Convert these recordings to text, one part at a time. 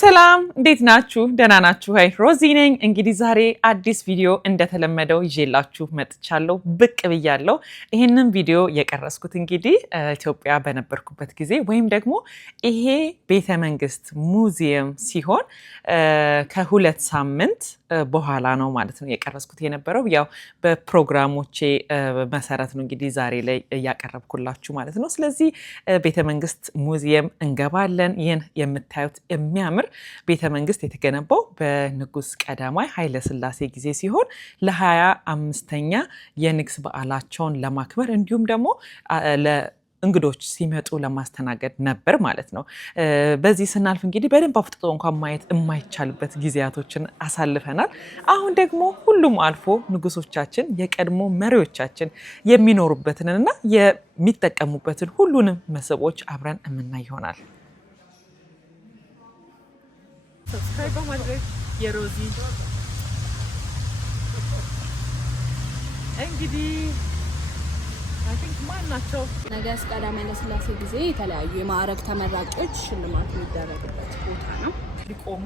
ሰላም እንዴት ናችሁ? ደህና ናችሁ? ሃይ ሮዚ ነኝ። እንግዲህ ዛሬ አዲስ ቪዲዮ እንደተለመደው ይዤላችሁ መጥቻለሁ፣ ብቅ ብያለሁ። ይሄንን ቪዲዮ የቀረስኩት እንግዲህ ኢትዮጵያ በነበርኩበት ጊዜ ወይም ደግሞ ይሄ ቤተ መንግስት ሙዚየም ሲሆን ከሁለት ሳምንት በኋላ ነው ማለት ነው የቀረስኩት የነበረው። ያው በፕሮግራሞቼ መሰረት ነው እንግዲህ ዛሬ ላይ ያቀረብኩላችሁ ማለት ነው። ስለዚህ ቤተ መንግስት ሙዚየም እንገባለን። ይህን የምታዩት የሚያምር ቤተ መንግስት የተገነባው በንጉስ ቀዳማዊ ኃይለ ሥላሴ ጊዜ ሲሆን ለ25ኛ የንግስ በዓላቸውን ለማክበር እንዲሁም ደግሞ እንግዶች ሲመጡ ለማስተናገድ ነበር ማለት ነው። በዚህ ስናልፍ እንግዲህ በደንብ አፍጥጦ እንኳን ማየት የማይቻልበት ጊዜያቶችን አሳልፈናል። አሁን ደግሞ ሁሉም አልፎ ንጉሶቻችን የቀድሞ መሪዎቻችን የሚኖሩበትንና የሚጠቀሙበትን ሁሉንም መስህቦች አብረን የምናይ ይሆናል። ሰብስክራይብ በማድረግ የሮዚ እንግዲህ ማን ናቸው? ንጉስ ቀዳማዊ ኃይለ ሥላሴ ጊዜ የተለያዩ የማዕረግ ተመራቂዎች ሽልማት የሚደረግበት ቦታ ነው። ሊቆሙ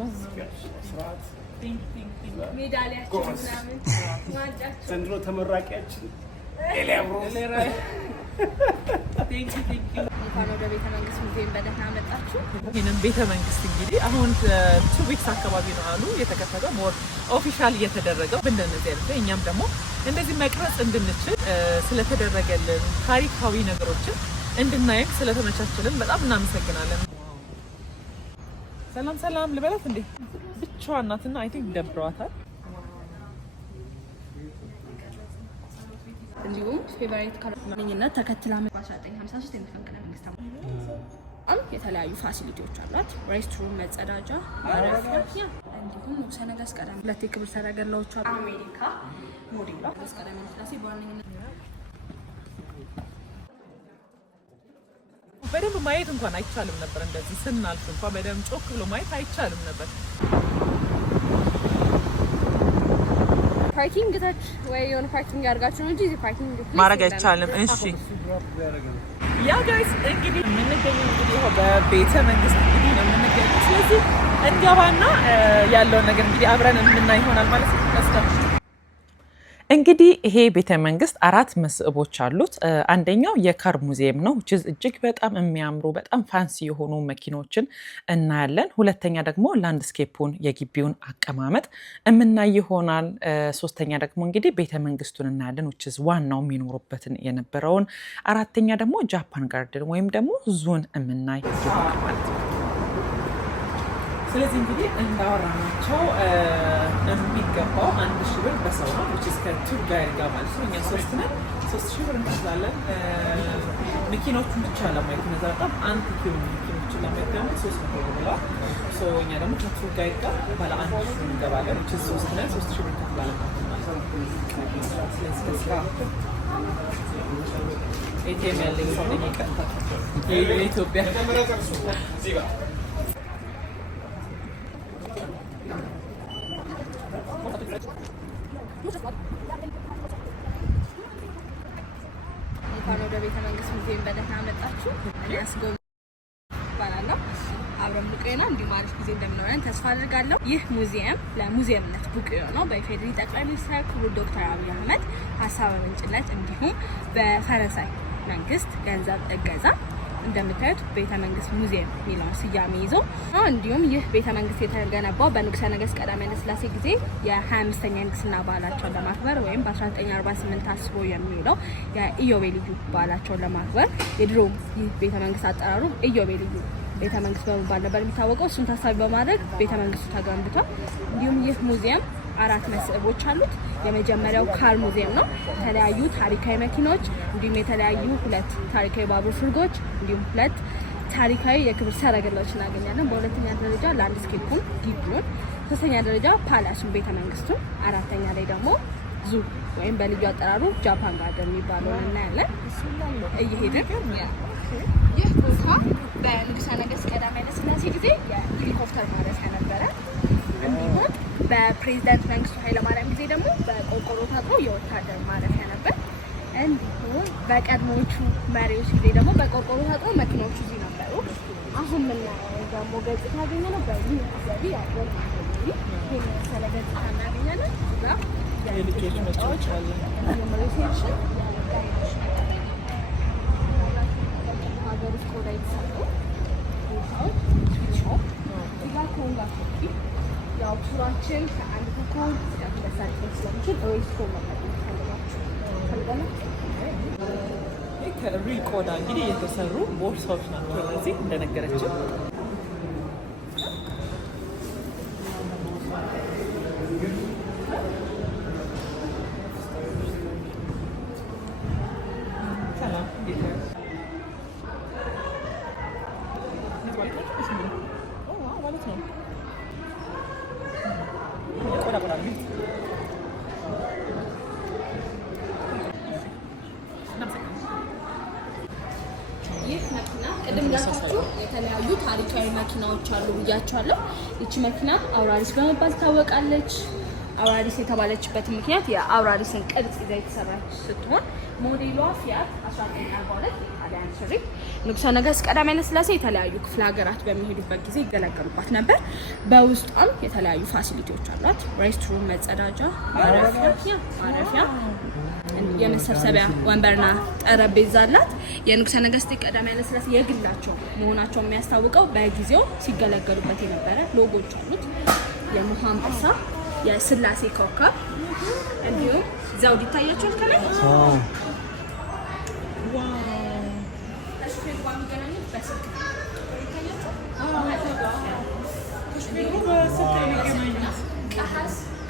ሜዳሊያቸው ምናምን ዋንጫቸው ዘንድሮ ተመራቂያችን ኤሊያብሮ እንኳን ወደ ቤተ መንግስት ሙዚየም በደህና መጣችሁ። ይህንን ቤተ መንግስት እንግዲህ አሁን 2 ዊክስ አካባቢ ነው አሉ የተከፈተው፣ ሞር ኦፊሻል እየተደረገው በእንደነዚህ አይነት እኛም ደግሞ እንደዚህ መቅረጽ እንድንችል ስለተደረገልን ታሪካዊ ነገሮችን እንድናየም ስለተመቻችልን በጣም እናመሰግናለን። ሰላም ሰላም ልበላት እንዴ? ብቻዋን ናትና አይ ቲንክ ደብረዋታል። እንዲሁም ፌቨራይት ካርማኝነት ተከትላ 1953 የተፈንቅለ መንግስት የተለያዩ ፋሲሊቲዎች አሏት። ሬስትሩም፣ መጸዳጃ፣ ማረፊያ እንዲሁም ንጉሠ ነገሥት ቀዳማዊ ሁለት የክብር ሰረገላዎች አሉ። አሜሪካ ሞዴሏ ንጉሥ ቀዳማዊ ኃይለ ሥላሴ በዋነኝነት በደንብ ማየት እንኳን አይቻልም ነበር። እንደዚህ ስናልፍ እንኳን በደንብ ጮክ ብሎ ማየት አይቻልም ነበር። ፓርኪንግ ታች ወይ የሆነ ፓርኪንግ አድርጋችሁ ነው እንጂ እዚህ ፓርኪንግ ማድረግ አይቻልም። እሺ ያ ጋይስ እንግዲህ የምንገኘው እንግዲህ በቤተ መንግስት እንግዲህ ነው የምንገኘው። ስለዚህ እንገባና ያለውን ነገር እንግዲህ አብረን የምናይ ይሆናል ማለት ነው። እንግዲህ ይሄ ቤተ መንግስት 4 መስህቦች አሉት። አንደኛው የካር ሙዚየም ነው። እጅግ በጣም የሚያምሩ በጣም ፋንሲ የሆኑ መኪኖችን እናያለን። ሁለተኛ ደግሞ ላንድስኬፑን የግቢውን አቀማመጥ የምናይ ይሆናል። ሶስተኛ ደግሞ እንግዲህ ቤተ መንግስቱን እናያለን ዋናው የሚኖሩበትን የነበረውን። አራተኛ ደግሞ ጃፓን ጋርደን ወይም ደግሞ ዙን የምናይ ይሆናል ማለት ነው። ስለዚህ እንግዲህ እንዳወራናቸው የሚገባው 1000 ብር በሰው ነው ከቱር ጋይድ ጋር ማለት ነው። እኛ 3 ነን፣ 3000 ብር እንከፍላለን። መኪኖቹን ብቻ ለማየት እነዛ በጣም አንቲክ መኪኖችን ለማየት ደግሞ 300 ብር ብለዋል። እኛ ደግሞ ከቱር ጋይድ ጋር ባለ 1000 ብር እንገባለን። 3 ነን፣ 3000 ብር እንከፍላለን ማለት ነው። ስለዚህ ስራ ኤቲኤም ያለኝ ሰው ነኝ። ይቀርታል የኢትዮጵያ ወደ ቤተ መንግስት ሙዚየም በደህና መጣችሁ። እኔ አስጎብኝ እባላለሁ። አብረን ብቁ ሆነን እንዲህ ማሪፍ ጊዜ እንደምንሆን ተስፋ አድርጋለሁ። ይህ ሙዚየም ለሙዚየምነት ብቁ የሆነው በኢፌዴሪ ጠቅላይ ሚኒስትር ክቡር ዶክተር አብይ አህመድ ሀሳብ አመንጭነት እንዲሁም በፈረንሳይ መንግስት ገንዘብ እገዛ እንደምታዩት ቤተ መንግስት ሙዚየም የሚለውን ስያሜ ይዞ እንዲሁም ይህ ቤተ መንግስት የተገነባው በንጉሠ ነገሥት ቀዳማዊ ኃይለ ሥላሴ ጊዜ የ25ኛ ንግስና በዓላቸውን ለማክበር ወይም በ1948 ታስቦ የሚውለው የኢዮቤልዩ በዓላቸውን ለማክበር የድሮ ይህ ቤተ መንግስት አጠራሩ ኢዮቤልዩ ቤተ መንግስት በመባል ነበር የሚታወቀው። እሱን ታሳቢ በማድረግ ቤተ መንግስቱ ተገንብቷል። እንዲሁም ይህ ሙዚየም 4 መስህቦች አሉት። የመጀመሪያው ካር ሙዚየም ነው። የተለያዩ ታሪካዊ መኪኖች እንዲሁም የተለያዩ 2 ታሪካዊ ባቡር ፍርጎች እንዲሁም 2 ታሪካዊ የክብር ሰረገላዎች እናገኛለን። በሁለተኛ ደረጃ ላንድስኬፑን ግቢውን፣ ሶስተኛ ደረጃ ፓላሱን ቤተ መንግስቱን፣ አራተኛ ላይ ደግሞ ዙ ወይም በልዩ አጠራሩ ጃፓን ጋርደን የሚባለውን እናያለን። እየሄድን ይህ ቦታ በንጉሠ ነገሥት ቀዳማዊ ኃይለ ሥላሴ ጊዜ የሄሊኮፕተር ማረፊያ ነበረ። እንዲሁም በፕሬዝዳንት መንግስቱ ኃይለማርያም ጊዜ ደግሞ በቆርቆሮ ታጥሮ የወታደር ማረፊያ ነበር። እንዲሁም በቀድሞቹ መሪዎች ጊዜ ደግሞ በቆርቆሮ ታጥሮ መኪናዎቹ እዚህ ነበሩ። አሁን ምናየው ደግሞ ገጽታ ያገኘነው በዚህ ዘዴ ያለው ማለት ነው። ይሄ መሰለ ገጽታ እናገኛለን። እዛ የልጆች መጫወቻ አለ። የሪሴፕሽን ሀገር ውስጥ ቆዳ የተሰሩ ቦታዎች ሾፕ እዛ ኮንጋ ኮፊ ያው ቱራችን ከአንድ ተኩል እስከ 2 ሰዓት ስለሚችል ሬስቶ መጠቀም ፈልጋለሁ። ከሪል ቆዳ እንግዲህ የተሰሩ ቦርሳዎች ናቸው እነዚህ እንደነገረችን። ይህ መኪና ቅድም እንዳልኳችሁ የተለያዩ ታሪካዊ መኪናዎች አሉ ብያቸዋለሁ። ይቺ መኪና አውራሪስ በመባል ትታወቃለች። አውራሪስ የተባለችበት ምክንያት የአውራሪስን ቅርጽ ይዛ የተሰራች ስትሆን ሞዴሏ ፊያት 1942 የጣሊያን ስሪት ንጉሠ ነገሥት ቀዳማዊ ኃይለ ሥላሴ የተለያዩ ክፍለ ሀገራት በሚሄዱበት ጊዜ ይገለገሉባት ነበር። በውስጧም የተለያዩ ፋሲሊቲዎች አሏት። ሬስትሩም፣ መጸዳጃ፣ ማረፊያ፣ የመሰብሰቢያ ወንበርና ጠረጴዛ አላት። የንጉሠ ነገሥት ቀዳማዊ ኃይለ ሥላሴ የግላቸው መሆናቸው የሚያስታውቀው በጊዜው ሲገለገሉበት የነበረ ሎጎዎች አሉት። የሙሃ አንበሳ፣ የስላሴ ኮከብ እንዲሁም ዘውድ ይታያቸዋል ከላይ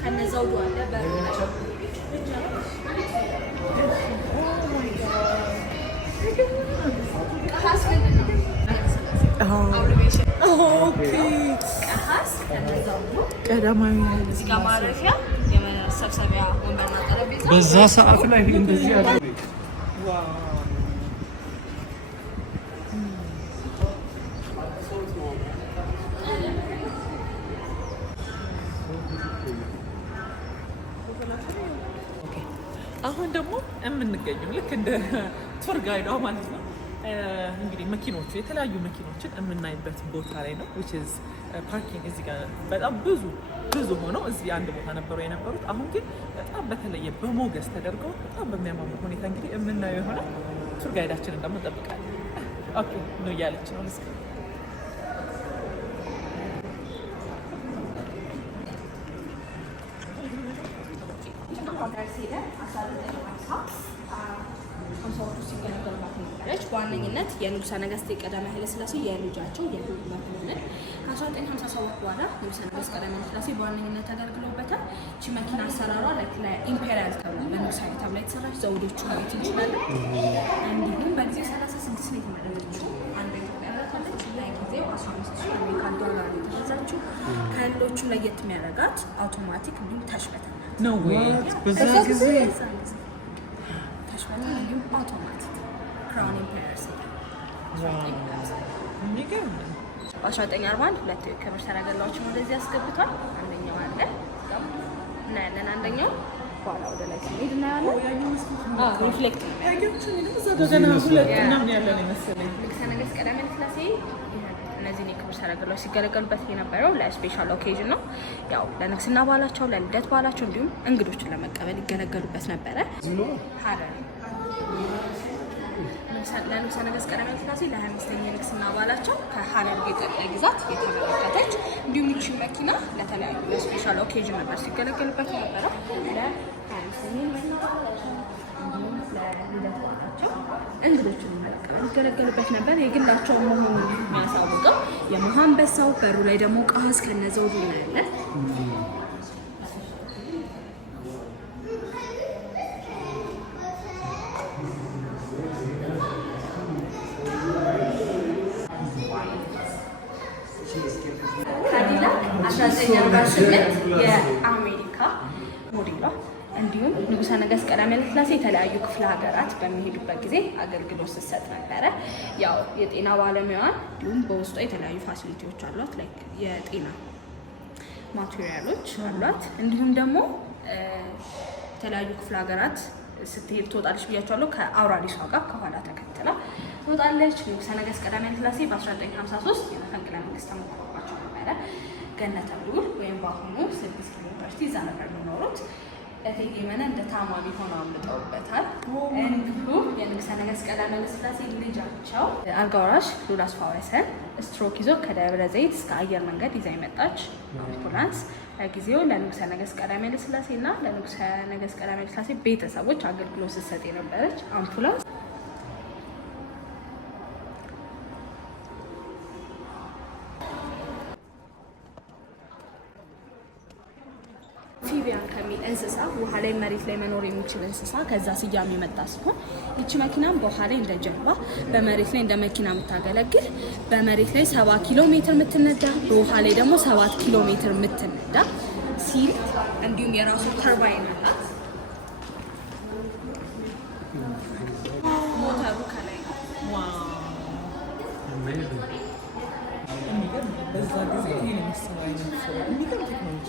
ከነዘውዱ አለ ቀዳማዊ እዚህ ጋር ማረፊያ የመሰብሰቢያ ወንበርና ጠረጴዛ በዛ ሰዓት ላይ እንደዚህ ያለ አሁን ደግሞ የምንገኘው ልክ እንደ ቱር ጋይዷ ማለት ነው። እንግዲህ መኪኖቹ የተለያዩ መኪኖችን የምናይበት ቦታ ላይ ነው። which is ፓርኪንግ እዚህ ጋር በጣም ብዙ ሆነው እዚህ አንድ ቦታ ነበሩ የነበሩት። አሁን ግን በጣም በተለየ በሞገስ ተደርገው በጣም በሚያማምር ሁኔታ እንግዲህ የምናየው የሆነ ቱር ጋይዳችንን ደግሞ እንጠብቃለን። ኦኬ ነው እያለች ነው እስኪ በዋነኝነት የንጉሠ ነገሥት ቀዳማዊ ኃይለ ሥላሴ የልጃቸው የልዑል መኮንን ከ1957 በኋላ ንጉሠ ነገሥት ቀዳማዊ ኃይለ ሥላሴ በዋነኝነት ተገልግሎበታል። ይቺ መኪና አሰራሯ ለኢምፔሪያል ተብላ ለንጉሣዊ ተብላ የተሰራች ዘውዶቹ ማየት እንችላለን። እንዲሁም በጊዜ 36 ነው የተመረጠችው። አንዱ ኢትዮጵያ ያለች ለጊዜው 15,000 አሜሪካን ዶላር የተገዛችው። ከሌሎቹ ለየት የሚያደርጋት አውቶማቲክ እንዲሁም ተሽበተናል ነው ወይ በዛ ጊዜ ተሽበተናል እንዲሁም አውቶማቲክ ክራውን ኢምፔሪያል የሚገርም በ1941 ሁለት የክብር ሰረገላዎችን ወደዚህ ያስገብቷል። አንደኛው አለ እናያለን። አንደኛው ኋላ ወደ ላይ ስንሄድ እናያለን። ሪፍሌክት ነው ንጉሠ ነገሥት ቀዳማዊ ኃይለ ሥላሴ እነዚህን የክብር ሰረገላዎች ሲገለገሉበት የነበረው ለስፔሻል ኦኬዥን ነው። ያው ለንግስና በዓላቸው፣ ለልደት በዓላቸው እንዲሁም እንግዶችን ለመቀበል ይገለገሉበት ነበረ። ሀረር ለንጉሠ ነገሥት ቀዳማዊ ኃይለ ሥላሴ ለ25ኛ የንግስና በዓላቸው ከሀረርጌ ጠቅላይ ግዛት የተመለከተች እንዲሁም ይቺ መኪና ለተለያዩ ለስፔሻል ኦኬዥን ነበር ሲገለገሉበት ነበረ። ለ25ኛ የንግስና በዓላቸው እንዲሁም ለልደት በዓላቸው እንግዶችን ለመቀበል ይገለገሉበት ነበር። የግላቸው መሆኑን የሚያሳውቀው የሙሃ አንበሳው በሩ ላይ ደግሞ ቃስ ከነዘውዱ እናያለን። ካዲላክ 1948 የአሜሪካ ሞዴሏ እንዲሁም ንጉሠ ነገሥት ቀዳማዊ ኃይለ ሥላሴ የተለያዩ ክፍለ ሀገራት በሚሄዱበት ጊዜ አገልግሎት ስትሰጥ ነበረ። ያው የጤና ባለሙያዋን እንዲሁም በውስጧ የተለያዩ ፋሲሊቲዎች አሏት። ላይክ የጤና ማቴሪያሎች አሏት። እንዲሁም ደግሞ የተለያዩ ክፍለ ሀገራት ስትሄድ ትወጣለች ብያቸዋለሁ። ከአውራሪሷ ጋር ከኋላ ተከትላ ትወጣለች። ንጉሠ ነገሥት ቀዳማዊ ኃይለ ሥላሴ በ1953 የመፈንቅለ መንግስት ተሞክሮባቸው ነበረ። ገነተ ልዑል ወይም በአሁኑ 6 ኪሎ ዩኒቨርሲቲ እዛ ነበር የሚኖሩት። እቴጌ መነን እንደ ታማሚ ሆነው አምልጠውበታል። እንዲሁም የንጉሠ ነገሥት ቀዳማዊ ኃይለ ሥላሴ ልጃቸው አልጋ ወራሽ ልዑል አስፋ ወሰን ስትሮክ ይዞ ከደብረ ዘይት እስከ አየር መንገድ ይዛ የመጣች አምቡላንስ ለጊዜው ለንጉሠ ነገሥት ቀዳማዊ ኃይለ ሥላሴ እና ለንጉሠ ነገሥት ቀዳማዊ ኃይለ ሥላሴ ቤተሰቦች አገልግሎት ስትሰጥ የነበረች አምቡላንስ ከሚል እንስሳ ውሃ ላይ መሬት ላይ መኖር የሚችል እንስሳ ከዛ ስያሜ የመጣ ሲሆን ይቺ መኪናም በውሃ ላይ እንደ ጀልባ በመሬት ላይ እንደ መኪና የምታገለግል በመሬት ላይ 70 ኪሎ ሜትር የምትነዳ በውሃ ላይ ደግሞ 7 ኪሎ ሜትር የምትነዳ ሲል እንዲሁም የራሱ ተርባይን አላት። ሞተሩ ከላይ ነው። በዛ ጊዜ ይሄን የመሰለ አይነት የሚገርም ቴክኖሎጂ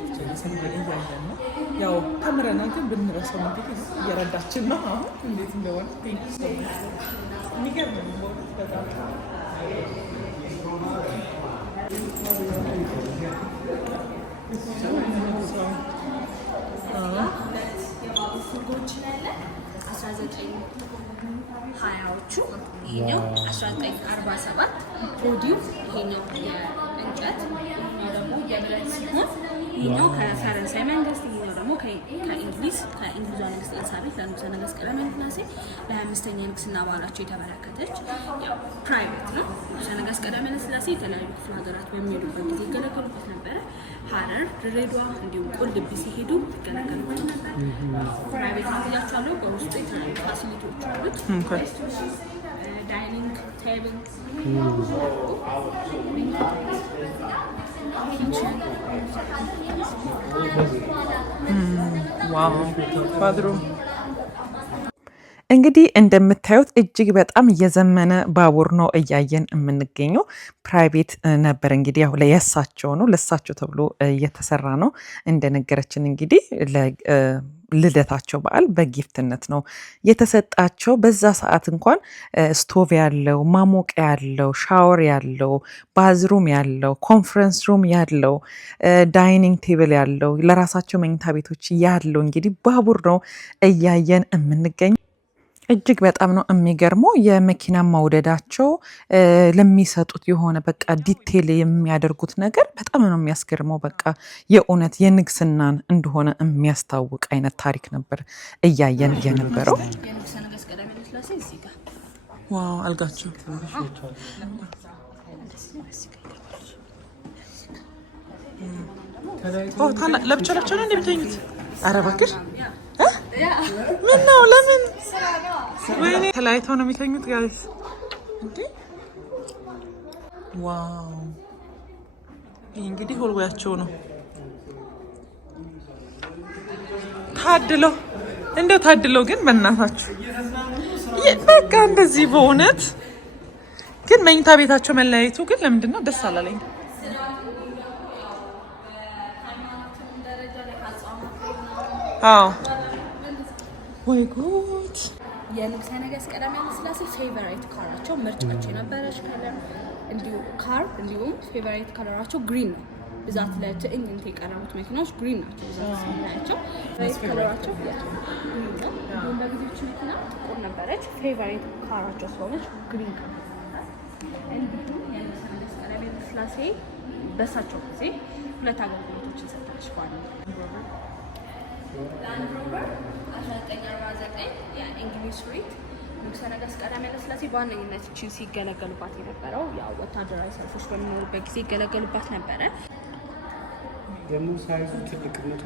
እያየን ነው። ያው ተምረናል፣ ግን ብንረሳው እንግዲህ እየረዳችን ነው። አሁን እንዴት እንደሆነ የሚገርም ነው በጣም ሀያዎቹ ይሄኛው 1947 ፖዲው ይሄኛው የእንጨት ይሄኛው ደግሞ የብረት ሲሆን ይሄኛው ከፈረንሳይ መንግስት ይሄኛው ደግሞ ከእንግሊዟ ንግስት ኤልሳቤጥ ለንጉሠ ነገሥት ቀዳማዊ ኃይለ ሥላሴ ለ25ኛ ንግስና በዓላቸው የተበረከተች ያው ፕራይቬት ነው። ንጉሠ ነገሥት ቀዳማዊ ኃይለ ሥላሴ የተለያዩ ክፍለ ሀገራት በሚሄዱበት ጊዜ ይገለገሉበት ነበረ። ሐረር፣ ድሬዳዋ እንዲሁም ቁልቢ ሲሄዱ ይገለገሉበት ነበር። ፕራይቬት ነው ብያቸዋለሁ። በውስጡ የተለያዩ ፋሲሊቲዎች አሉት። ዳይኒንግ ቴብል፣ ኪችን፣ ዋው ባድሩም እንግዲህ እንደምታዩት እጅግ በጣም የዘመነ ባቡር ነው እያየን የምንገኘው። ፕራይቬት ነበር እንግዲህ ያው ለየሳቸው ነው ለሳቸው ተብሎ እየተሰራ ነው። እንደነገረችን እንግዲህ ልደታቸው በዓል በጊፍትነት ነው የተሰጣቸው። በዛ ሰዓት እንኳን ስቶቭ ያለው ማሞቂያ ያለው ሻወር ያለው ባዝሩም ያለው ኮንፈረንስ ሩም ያለው ዳይኒንግ ቴብል ያለው ለራሳቸው መኝታ ቤቶች ያለው እንግዲህ ባቡር ነው እያየን የምንገኘው። እጅግ በጣም ነው የሚገርመው የመኪና መውደዳቸው ለሚሰጡት የሆነ በቃ ዲቴል የሚያደርጉት ነገር በጣም ነው የሚያስገርመው። በቃ የእውነት የንግስናን እንደሆነ የሚያስታውቅ አይነት ታሪክ ነበር እያየን የነበረው። ዋው አልጋቸው ለብቻ ለብቻ ነው እንደምታዩት። ኧረ እባክሽ ምን ነው ለምን ወይኔ ተለያይተው ነው የሚተኙት ጋይስ እንዴ? ዋው ይሄ እንግዲህ ሆልዌያቸው ነው። ታድለው እንደው ታድለው ግን በእናታችሁ በቃ እንደዚህ በእውነት ግን መኝታ ቤታቸው መለያየቱ ግን ለምንድን ነው ደስ አላለኝ? አዎ ወይ ጉድ! የንጉሠ ነገሥት ቀዳማዊ ኃይለ ሥላሴ ፌቨራይት ካራቸው ምርጫቸው የነበረች ከለር እንዲሁም ፌቨራይት ከለራቸው ግሪን ነው። ብዛት ለትዕይንት የቀረቡት መኪናዎች ግሪን ናቸው። ብዛት ስናያቸው ከለራቸው ግሪን ነው። እንዲሁም በጊዜዎቹ መኪና ጥቁር ነበረች። ፌቨራይት ካራቸው ስለሆነች ግሪን ከለር። እንዲሁም የንጉሠ ነገሥት ቀዳማዊ ኃይለ ሥላሴ በሳቸው ጊዜ ሁለት አገልግሎቶችን ሰጥታለች። ላንድ ሮቨር 1949 የእንግሊዝ ሪት ንጉሠ ነገሥት ቀዳማዊ ኃይለ ሥላሴ በዋነኝነት ይህችን ሲገለገሉባት የነበረው ያው ወታደራዊ ሰልፎች በሚኖሩበት ጊዜ ይገለገሉባት ነበረ። ደግሞ ሳይዙ ትልቅነቱ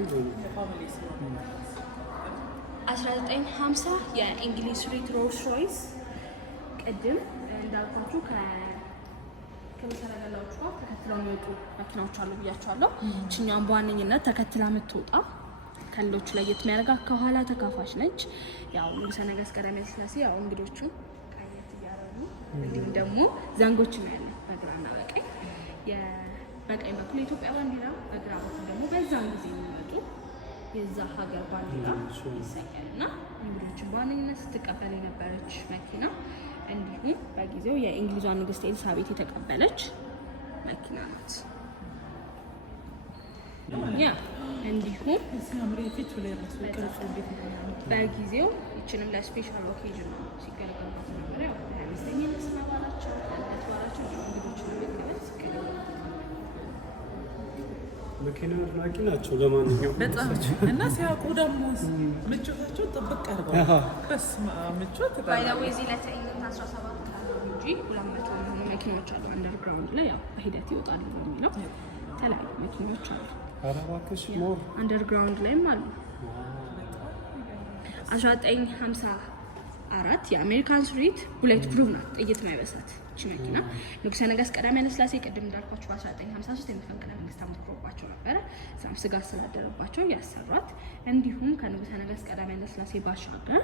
1950 የእንግሊዝ ሪት ሮልስ ሮይስ ቅድም እንዳልኳችሁ ከመሰረገላዎቹ ጋር ተከትለው የሚወጡ መኪናዎች አሉ ብያቸዋለሁ። ይችኛዋን በዋነኝነት ተከትላ የምትወጣ ከሌሎቹ ለየት የሚያደርጋት ከኋላ ተካፋች ነች። ያው ንጉሠ ነገሥት ቀዳማዊ ኃይለ ሥላሴ ያው እንግዶቹን ቀየት እያደረጉ እንዲሁም ደግሞ ዘንጎችን ነው ያለው በግራና በቀኝ። በቀኝ በኩል የኢትዮጵያ ባንዲራ፣ በግራ በኩል ደግሞ በዛን ጊዜ የሚመጡ የዛ ሀገር ባንዲራ ይሰኛል እና እንግዶችን በዋነኝነት ስትቀበል የነበረች መኪና እንዲሁም በጊዜው የእንግሊዟ ንግስት ኤልሳቤት የተቀበለች መኪና ናት። ያ እንዲሁም በጊዜው ይችንም ለስፔሻል ኦኬዥን ነው ሲገለገሉበት ነበር። ያው ለአምስተኛ ስናባላቸው ለተዋራቸው እንግዶችን ለመቀበል ሲገለገሉበት መኪና አድናቂ ናቸው። ለማንኛውም በጣም እና ሲያውቁ ደግሞ ምቾታቸው ጥብቅ አድርገው በስመ አብ ምቾት ባይዳው እዚህ ለትዕይንት 17 እንጂ 200 የሚሆኑ መኪናዎች አሉ አንደርግራውንድ ላይ ያው በሂደት ይወጣሉ በሚለው የተለያዩ መኪናዎች አሉ። ኧረ እባክሽ ሞር አንደርግራውንድ ላይም አሉ። 1954 የአሜሪካን ስትሪት ቡሌት ፕሩፍ ናት፣ ጥይት ማይበሳት እቺ መኪና። ንጉሠ ነገሥት ቀዳማዊ ኃይለ ሥላሴ ቅድም እንዳልኳችሁ በ1953 የመፈንቅለ መንግስት አሞክሮባቸው ነበረ። እዛም ስጋት ስላደረባቸው ያሰሯት። እንዲሁም ከንጉሠ ነገሥት ቀዳማዊ ኃይለ ሥላሴ ባሻገር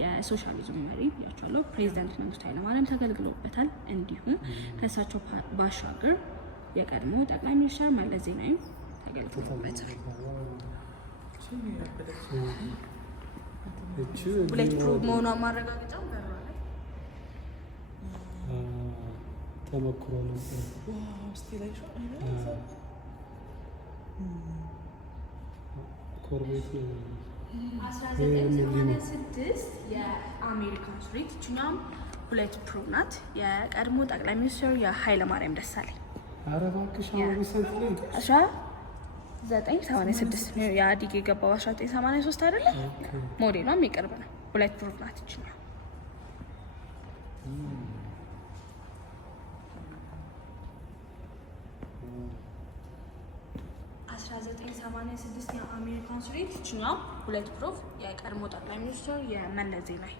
የሶሻሊዝም መሪ ብያቸዋለሁ ፕሬዚዳንት መንግስቱ ኃይለማርያም ተገልግለውበታል። እንዲሁም ከእሳቸው ባሻገር የቀድሞ ጠቅላይ ሚኒስትር መለስ ዜናዊ ተገልግለውበታል። ቡሌት ፕሩፍ መሆኗን ማረጋገጫ ተሞክሮ ነው። ኮርቤት ነው 1986 የአሜሪካን ስትሪት እችኛም ቡሌት ፕሩፍ ናት። የቀድሞ ጠቅላይ ሚኒስትር የኃይለማርያም ደሳለኝ። ኧረ እባክሽ አሁን ሪሰንት ላይ 1986 የኢህአዴግ የገባው 1983 አይደለ? ሞዴሏም የቅርብ ነው። ቡሌት ፕሩፍ ናት እችኛው። የአሜሪካን ስትሪት እችኛው ቡሌት ፕሩፍ የቀድሞ ጠቅላይ ሚኒስትር የመለስ ዜናዊ።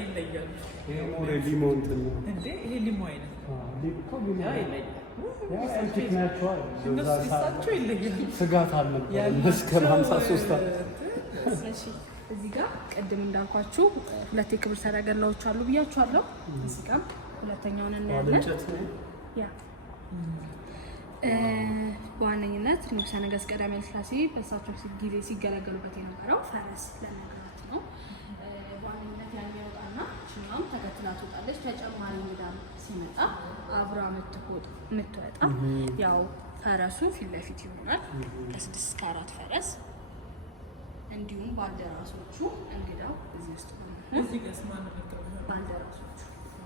ይለያሉ። ይሄ ሞሬ ሊሞ እንትን ነው እንዴ? ይሄ ሊሞ አይነት እሳቸው ይለያሉ። ስጋት አልነበረም መስከረም 53 እዚህ ጋር ቅድም እንዳልኳችሁ ሁለት የክብር ሰረገላዎች አሉ ብያችኋለሁ። እዚህ ጋር ሁለተኛውን እናያለን። ያ በዋነኝነት ንጉሠ ነገሥት ቀዳማዊ ኃይለ ሥላሴ በእሳቸው ጊዜ ሲገለገሉበት የነበረው ፈረስ ለመግራት ነው። በዋነኝነት ያን ያወጣና ችኛውም ተከትላ ትወጣለች። ተጨማሪ ሜዳ ሲመጣ አብራ የምትወጣ ያው ፈረሱ ፊት ለፊት ይሆናል ከ6 እስከ 4 ፈረስ። እንዲሁም ባልደራሶቹ እንግዳው እዚህ ውስጥ ነው። እዚህ ጋር ስማን ነው ባልደራሶቹ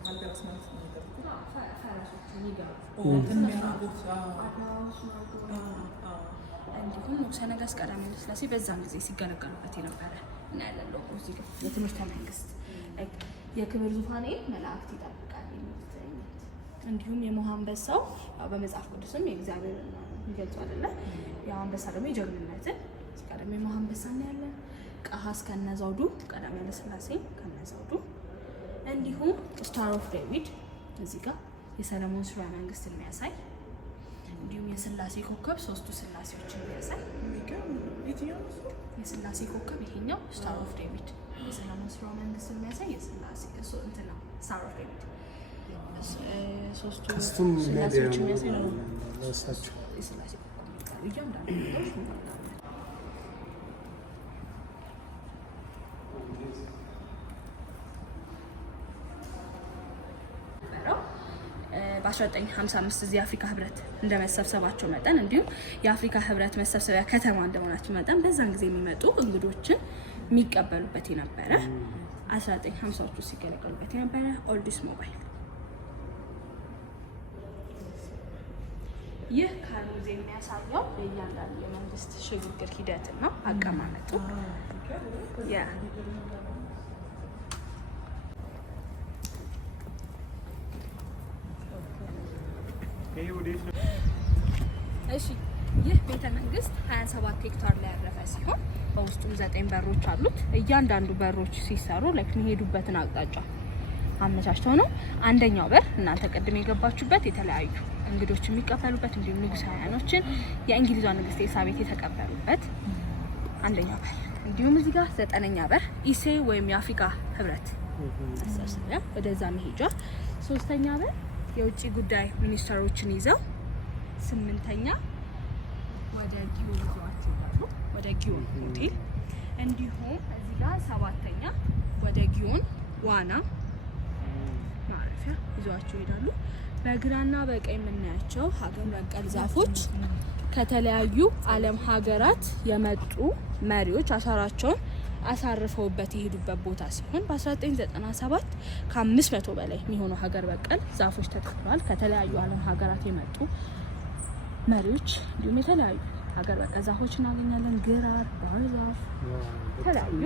ባልደራስ ማለት ነው። ፈረሶቹ ይገባሉ። እንዲሁም ንጉሠ ነገሥት ቀዳማዊ ኃይለ ሥላሴ በዛን ጊዜ ሲገለገሉበት የነበረ እና ያለው ሎጎ እዚህ ጋር የትምህርተ መንግስት የክብር ዙፋኔ መላእክት ይጠብቃል የሚሉት። እንዲሁም የሞህ አንበሳው በመጽሐፍ ቅዱስም የእግዚአብሔር ይገልጹ አይደለ? ያው አንበሳ ደግሞ የጀግንነትን ቀዳማዊ የሞህ አንበሳ ነው ያለ። ቀሃስ ከነዘውዱ ቀዳማዊ ኃይለ ሥላሴ ከነዘውዱ። እንዲሁም ስታር ኦፍ ዴቪድ እዚህ ጋር የሰለሞን ስርወ መንግስት የሚያሳይ እንዲሁም የስላሴ ኮከብ ሶስቱ ስላሴዎችን የሚያሳይ የስላሴ ኮከብ ይሄኛው ስታር ኦፍ ዴቪድ የሰለሞን ስርወ መንግስት የሚያሳይ የስላሴ እሱ እንትን ነው። ስታር ኦፍ ዴቪድ ሶስቱ ስላሴዎች የሚያሳይ ነው። የስላሴ ኮከብ እያንዳንዱ ነገሮች በ1955 እዚህ የአፍሪካ ህብረት እንደመሰብሰባቸው መጠን እንዲሁም የአፍሪካ ህብረት መሰብሰቢያ ከተማ እንደሆናቸው መጠን በዛን ጊዜ የሚመጡ እንግዶችን የሚቀበሉበት የነበረ 1950ዎቹ ሲገለገሉበት የነበረ ኦልዲስ ሞባይል። ይህ ካርሙዝ የሚያሳየው የእያንዳንዱ የመንግስት ሽግግር ሂደትና አቀማመጡ እሺ። ይህ ቤተ መንግስት 27 ሄክታር ላይ ያረፈ ሲሆን በውስጡም 9 በሮች አሉት። እያንዳንዱ በሮች ሲሰሩ የሚሄዱበትን አቅጣጫ አመቻችተው ነው። አንደኛው በር እናንተ ቅድም የገባችሁበት የተለያዩ እንግዶች የሚቀበሉበት እንዲሁም ንጉሳውያኖችን የእንግሊዟ ንግስት ኤልሳቤት የተቀበሉበት አንደኛው በር። እንዲሁም እዚህ ጋር 9ኛ በር ኢሴ ወይም የአፍሪካ ህብረት መሰብሰቢያ ወደዛ መሄጃ። 3ኛ በር የውጭ ጉዳይ ሚኒስተሮችን ይዘው 8ኛ ወደ ጊዮን ይዟቸው ይላሉ፣ ወደ ጊዮን ሆቴል። እንዲሁም እዚህ ጋር 7ኛ ወደ ጊዮን ዋና ማረፊያ ይዟቸው ይሄዳሉ። በግራና በቀኝ የምናያቸው ሀገር በቀል ዛፎች ከተለያዩ ዓለም ሀገራት የመጡ መሪዎች አሻራቸውን አሳርፈውበት የሄዱበት ቦታ ሲሆን በ1997 ከ500 በላይ የሚሆኑ ሀገር በቀል ዛፎች ተተክለዋል። ከተለያዩ ዓለም ሀገራት የመጡ መሪዎች እንዲሁም የተለያዩ ሀገር በቀል ዛፎች እናገኛለን። ግራር፣ ባህር ዛፍ፣ የተለያዩ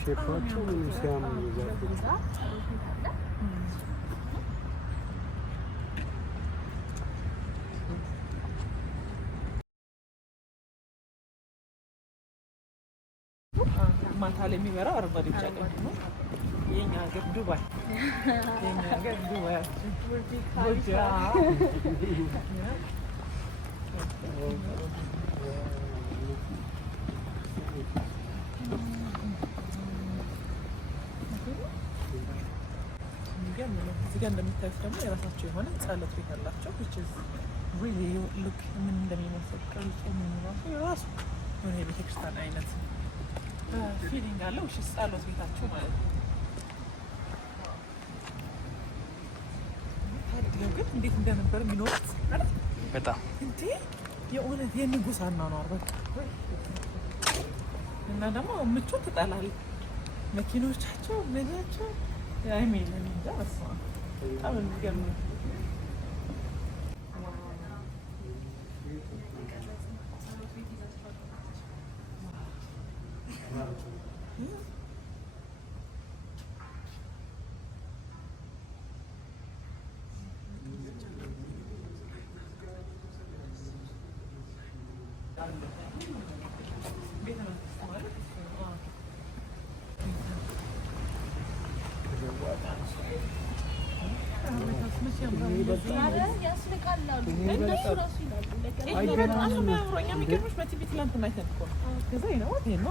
ሼፓቸው ሲያምሩ ማታ ላይ የሚበራው አረንጓዴ ቢጫ ቀይ ነው። የኛ ሀገር ዱባይ የኛ ሀገር ዱባይ እዚህ ጋር እንደምታዩት ደግሞ የራሳቸው የሆነ ጸሎት ቤት አላቸው። which is really look ምን እንደሚመስል ቅርጹ ምን ራሱ የራሱ የሆነ የቤተክርስቲያን አይነት ፊሊንግ አለው። እሺ ጸሎት ቤታቸው ማለት ነው። ታዲያ ግን እንዴት እንደነበር የሚኖሩት ማለት በጣም እንዴ የእውነት የንጉስ አኗኗር በቃ እና ደግሞ ምቾት ትጠላለህ። መኪኖቻቸው ምናቸው አይሜልን እንጃ በስመ አብ በጣም የሚገርም ነው።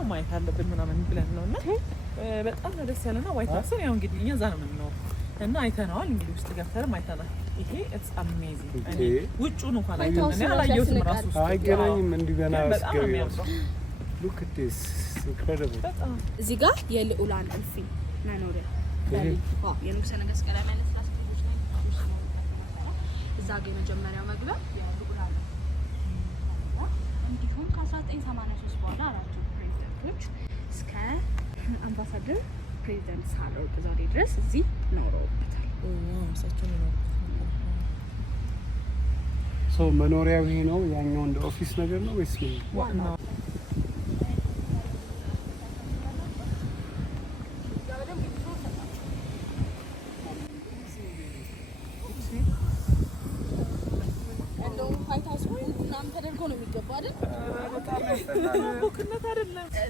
ማየት አለብን ምናምን ብለን ነው እና በጣም ነው ደስ ያለና ዋይት ሀውስን ያው እንግዲህ እኛ እዛ ነው የምንኖረው እና አይተነዋል። እንግዲህ ውስጥ ገብተንም አይተናል። ይሄ ኢትስ አሜዚንግ። እኔ ውጪውን እንኳን አይተናል አላየሁትም ራሱ አይገናኝም እንዲህ ገና በጣም ነው የሚያምረው። look at this incredible እዚህ ጋር የልዑላን እልፍኝ መኖሪያ የንጉሠ ነገሥት ቀዳማዊ ኃይለ ሥላሴ እዛ ጋር የመጀመሪያው መግቢያ የልዑላን እንዲሁም ከ1983 በኋላ አራቱ ፕሬዚደንቶች እስከ አምባሳደር ፕሬዚደንት ሳህለወርቅ ዘውዴ ድረስ እዚህ ኖረውበታል። ሰው መኖሪያው ይሄ ነው። ያኛው እንደ ኦፊስ ነገር ነው ወይስ ምን?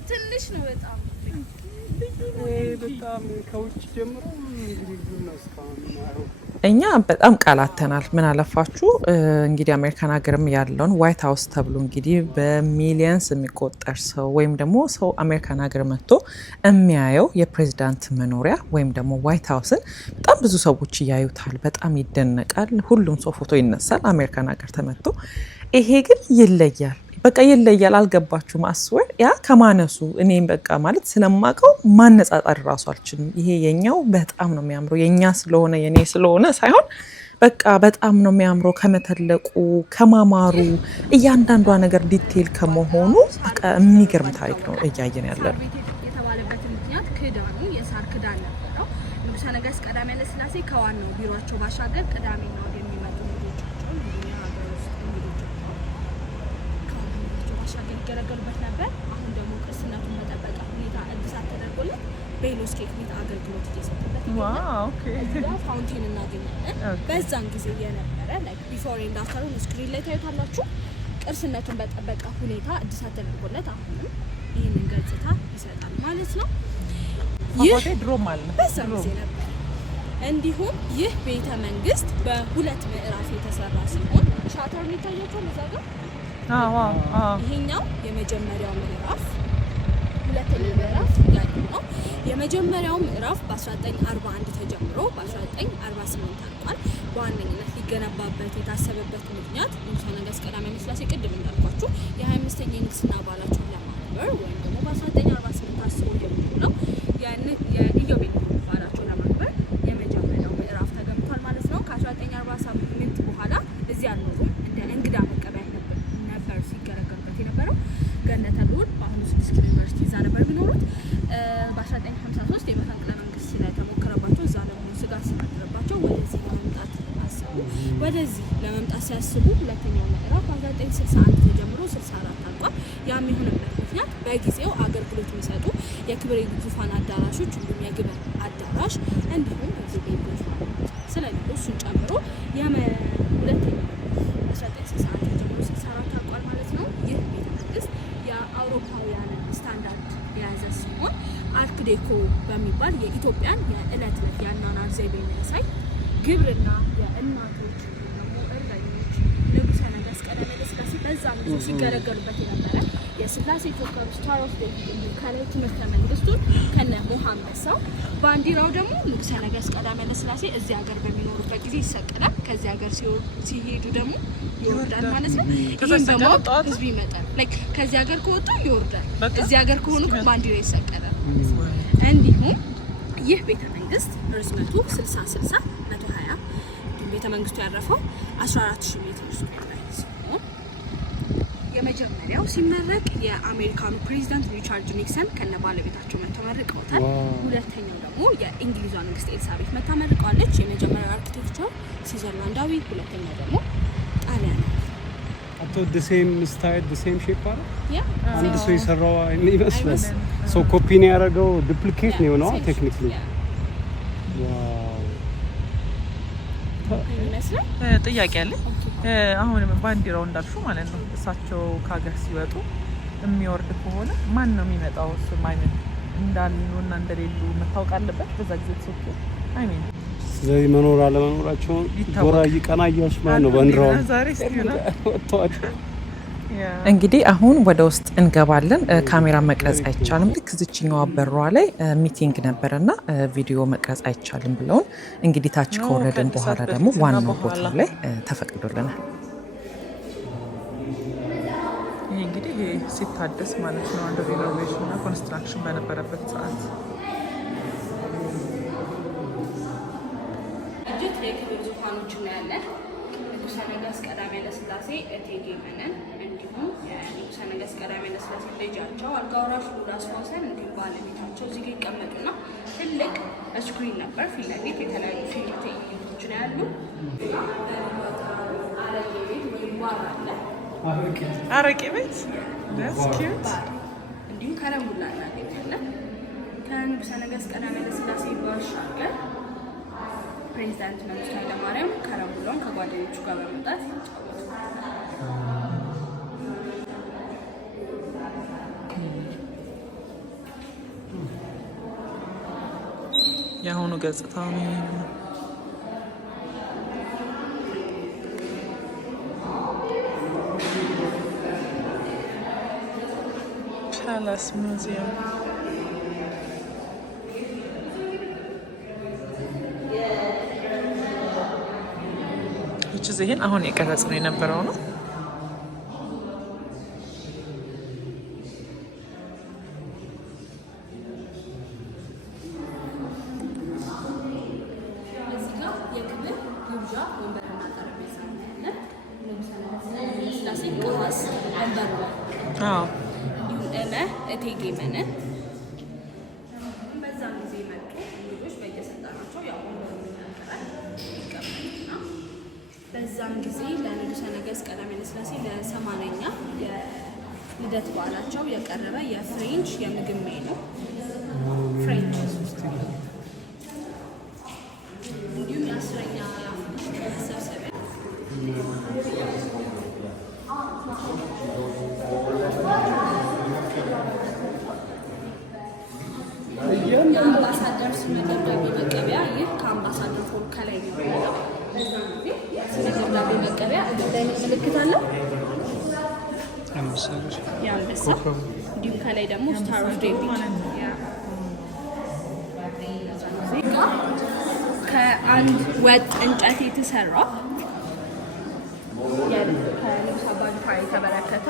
ትንሽ ነው በጣም በጣም ከውጭ ጀምሮ እንግዲህ ነው እስካሁን እኛ በጣም ቃላተናል። ምን አለፋችሁ እንግዲህ አሜሪካን ሀገርም ያለውን ዋይት ሀውስ ተብሎ እንግዲህ በሚሊየንስ የሚቆጠር ሰው ወይም ደግሞ ሰው አሜሪካን ሀገር መጥቶ የሚያየው የፕሬዚዳንት መኖሪያ ወይም ደግሞ ዋይት ሀውስን በጣም ብዙ ሰዎች እያዩታል። በጣም ይደነቃል። ሁሉም ሰው ፎቶ ይነሳል አሜሪካን ሀገር ተመጥቶ። ይሄ ግን ይለያል። በቃ ይለያል። አልገባችሁም? አስወር ያ ከማነሱ እኔም በቃ ማለት ስለማቀው ማነጻጸር ራሱ አልችልም። ይሄ የኛው በጣም ነው የሚያምረው። የኛ ስለሆነ የኔ ስለሆነ ሳይሆን በቃ በጣም ነው የሚያምረው። ከመተለቁ ከማማሩ እያንዳንዷ ነገር ዲቴል ከመሆኑ በቃ የሚገርም ታሪክ ነው እያየን ያለን። የተባለበት ምክንያት ክዳኑ የሳር ክዳን ነበረው። ንጉሠ ነገሥት ቀዳማዊ ኃይለ ሥላሴ ከዋናው ቢሮአቸው ባሻገር ቅዳሜና እሑድ የሚመጡ ልጆቻቸው ይገለገሉበት ነበር። አሁን ደግሞ ቅርስነቱን በጠበቀ ሁኔታ እድሳት ተደርጎለት ቤሎስ ኬክ ቤት አገልግሎት እየሰጠበት ይገኛል። እዚህ ጋር ፋውንቴን እናገኛለን። በዛን ጊዜ የነበረ ላይክ ቢፎር ኤንድ አፍተር ስክሪን ላይ ታዩታላችሁ። ቅርስነቱን በጠበቀ ሁኔታ እድሳት ተደርጎለት አሁንም ይህንን ገጽታ ይሰጣል ማለት ነው። ይህ ድሮም አለ በዛን ጊዜ ነበር። እንዲሁም ይህ ቤተ መንግስት በሁለት ምዕራፍ የተሰራ ሲሆን ሻተር የሚታያቸው እዛ ጋር ይሄኛው የመጀመሪያው ምዕራፍ፣ ሁለተኛው ምዕራፍ ያለው ነው። የመጀመሪያው ምዕራፍ በ1941 ተጀምሮ በ1948 አልቋል። በዋነኝነት ሊገነባበት የታሰበበት ምክንያት ንጉሠ ነገሥት ቀዳማዊ ኃይለ ሥላሴ ቅድም እንዳልኳችሁ የ25 65ኛ የንግስና በዓላቸውን ለማክበር ወይም ደግሞ በ1948 ታስቦ የሚውለው የኢዮቤልዩ በዓላቸውን ለማክበር የመጀመሪያው ምዕራፍ ተገምቷል ማለት ነው። ከ1948 በኋላ እዚህ አልኖሩም። እንደ እንግዳ መቀበያ ነበር ሲገለገሉበት የነበረው። ገነተ ልዑል በአሁኑ 6 ኪሎ ዩኒቨርሲቲ እዛ ነበር የሚኖሩት። በ1953 የመፈንቅለ መንግስት ስለተሞከረባቸው እዛ ደግሞ ስጋት ስላደረባቸው ወደዚህ ለመምጣት አሰቡ። ወደዚህ ለመምጣት ሲያስቡ ሁለተኛው ምዕራፍ 1961 ተጀምሮ 64 አልቋል። ያም የሆነበት ምክንያት በጊዜው አገልግሎት የሚሰጡ የክብር ዙፋን አዳራሾች እንዲሁም የግብር አዳራሽ እንዲሁም እዚህ ቤቶች ስለሌሉ እሱን ጨምሮ ሁለተኛው 1961 ተጀምሮ 64 አልቋል ማለት ነው። ይህ ቤተ መንግስት የአውሮፓውያን ስታንዳርድ የያዘ ሲሆን አርክ ዴኮ በሚባል የኢትዮጵያን የዕለት ዕለት የአኗኗር ዘይቤ የሚያሳይ ግብርና የእናቶች ደግሞ እረኞች ንጉሠ ነገሥት ቀዳማዊ ኃይለ ሥላሴ በዛ ጊዜ ሲገለገሉበት የነበረ የስላሴ ኮከብ ስታር ኦፍ ዴቪድ እንዲሁም ከላይ ትምህርተ መንግስቱን ከነ ሞሐመሳው ባንዲራው ደግሞ ንጉሠ ነገሥት ቀዳማዊ ኃይለ ሥላሴ እዚህ ሀገር በሚኖሩበት ጊዜ ይሰቀላል። ከዚህ ሀገር ሲሄዱ ደግሞ ይወርዳል ማለት ነው። ይህም በማወቅ ህዝብ ይመጣል። ከዚህ ሀገር ከወጡ ይወርዳል፣ እዚህ ሀገር ከሆኑ ግን ባንዲራ ይሰቀላል። እንዲሁም ይህ ቤተ መንግስት ርዝመቱ 60 120 ቤተ መንግስቱ ያረፈው 14000 ሜትር ስኩዌር ላይ ሲሆን የመጀመሪያው ሲመረቅ የአሜሪካኑ ፕሬዚዳንት ሪቻርድ ኒክሰን ከነ ባለቤታቸው መተመርቀውታል። ሁለተኛው ደግሞ የእንግሊዟ ንግስት ኤልሳቤት መተመርቀዋለች። የመጀመሪያው አርኪቴክቸር ስዊዘርላንዳዊ፣ ሁለተኛው ደግሞ ጣሊያን አቶ the same style the same shape አለ አንድ ሰው የሰራው ይመስላል። ሶ ኮፒ ነው ያደረገው ዱፕሊኬት ነው ነው ቴክኒካሊ ጥያቄ አለ። አሁን ባንዲራው እንዳልሹ ማለት ነው እሳቸው ከሀገር ሲወጡ የሚወርድ ከሆነ ማን ነው የሚመጣው? እሱ ማለት እንዳሉ እና እንደሌሉ መታወቅ አለበት በዛ ጊዜ ተሰጥቶ አይሜን ስለዚህ መኖር አለመኖራቸው ጎራ ይቀና እያልሽ ማለት ነው ባንዲራው ዛሬ ሲሆን ወጥቷል። እንግዲህ አሁን ወደ ውስጥ እንገባለን። ካሜራ መቅረጽ አይቻልም። ልክ እዚችኛው በሯ ላይ ሚቲንግ ነበርና ቪዲዮ መቅረጽ አይቻልም ብለውን እንግዲህ ታች ከወረድን በኋላ ደግሞ ዋናው ቦታ ላይ ተፈቅዶልናል። ይሄ እንግዲህ ሲታደስ ማለት ነው አንድ ሪኖቬሽን እና ኮንስትራክሽን በነበረበት ሰዓት የክብር ዙፋኖች እናያለን። ንጉሠ ነገሥት ቀዳማዊ ኃይለ ሥላሴ እቴጌ መነን እንዲሁም የንጉሠ ነገሥት ቀዳማዊ ኃይለ ሥላሴ ልጃቸው አልጋ ወራሽ ልዑል አስፋውሰን እንዲሁም ባለቤታቸው እዚህ ጋር ይቀመጡና ትልቅ ስክሪን ነበር ፊት ለፊት የተለያዩ ፊልም ትዕይንቶች ነው ያሉ። አረቄ ቤት ወይም ባር አለ። አረቄ ቤት እንዲሁም ከረምቡላ እናገኛለን። ከንጉሠ ነገሥት ቀዳማዊ ኃይለ ሥላሴ ባሻገር ፕሬዚዳንት መንግስቱ ኃይለማርያም ከረምቡላውን ከጓደኞቹ ጋር በመምጣት ይጫወታሉ። የአሁኑ ገጽታ ነው። ፓላስ ሙዚየም ይህን አሁን የቀረጽ ነው የነበረው ነው። እዚህ ጋር የክብር ግብዣ ወንበርና ጠረጴዛ አለ። ንጉሠ ነገሥት ሥላሴ ቀዋስ ወንበሩ እንዲሁም እቴጌ መነን በዛም ጊዜ መጡ እንግዶች በየስልጣናቸው ያው በዛም ጊዜ ለንጉሠ ነገሥት ቀዳማዊ ኃይለ ሥላሴ ለ80ኛ የልደት በዓላቸው የቀረበ የፍሬንች የምግብ ሜኑ ፍሬንች እንዲሁም የ10ኛ መሰብሰቢያ የአምባሳደር ስመ ደብዳቤ መቀበያ። ይህ ከአምባሳደር ሆል ከላይ ነው ያለው። ደብዳቤ መቀበያ ላይ ምልክት አለው የአንበሳ እንዲሁም ከላይ ደግሞ ስታር ኦፍ ዴቪድ ከአንድ ወጥ እንጨት የተሰራ ከንጉሥ አባ ኢምፓየር የተበረከተ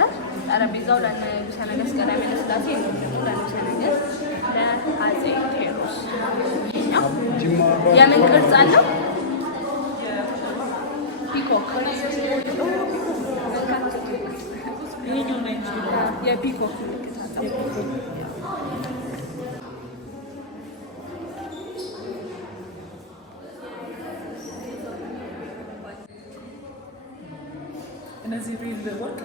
ጠረጴዛው ለንጉሠ ነገሥት ቀዳማዊ ኃይለ ሥላሴ የሚሆኑ ለንጉሠ ነገሥት ለአፄ ቴዎድሮስ የምን ቅርጽ አለው? ፒኮክ የፒኮክ እነዚህ ሪል ወርቅ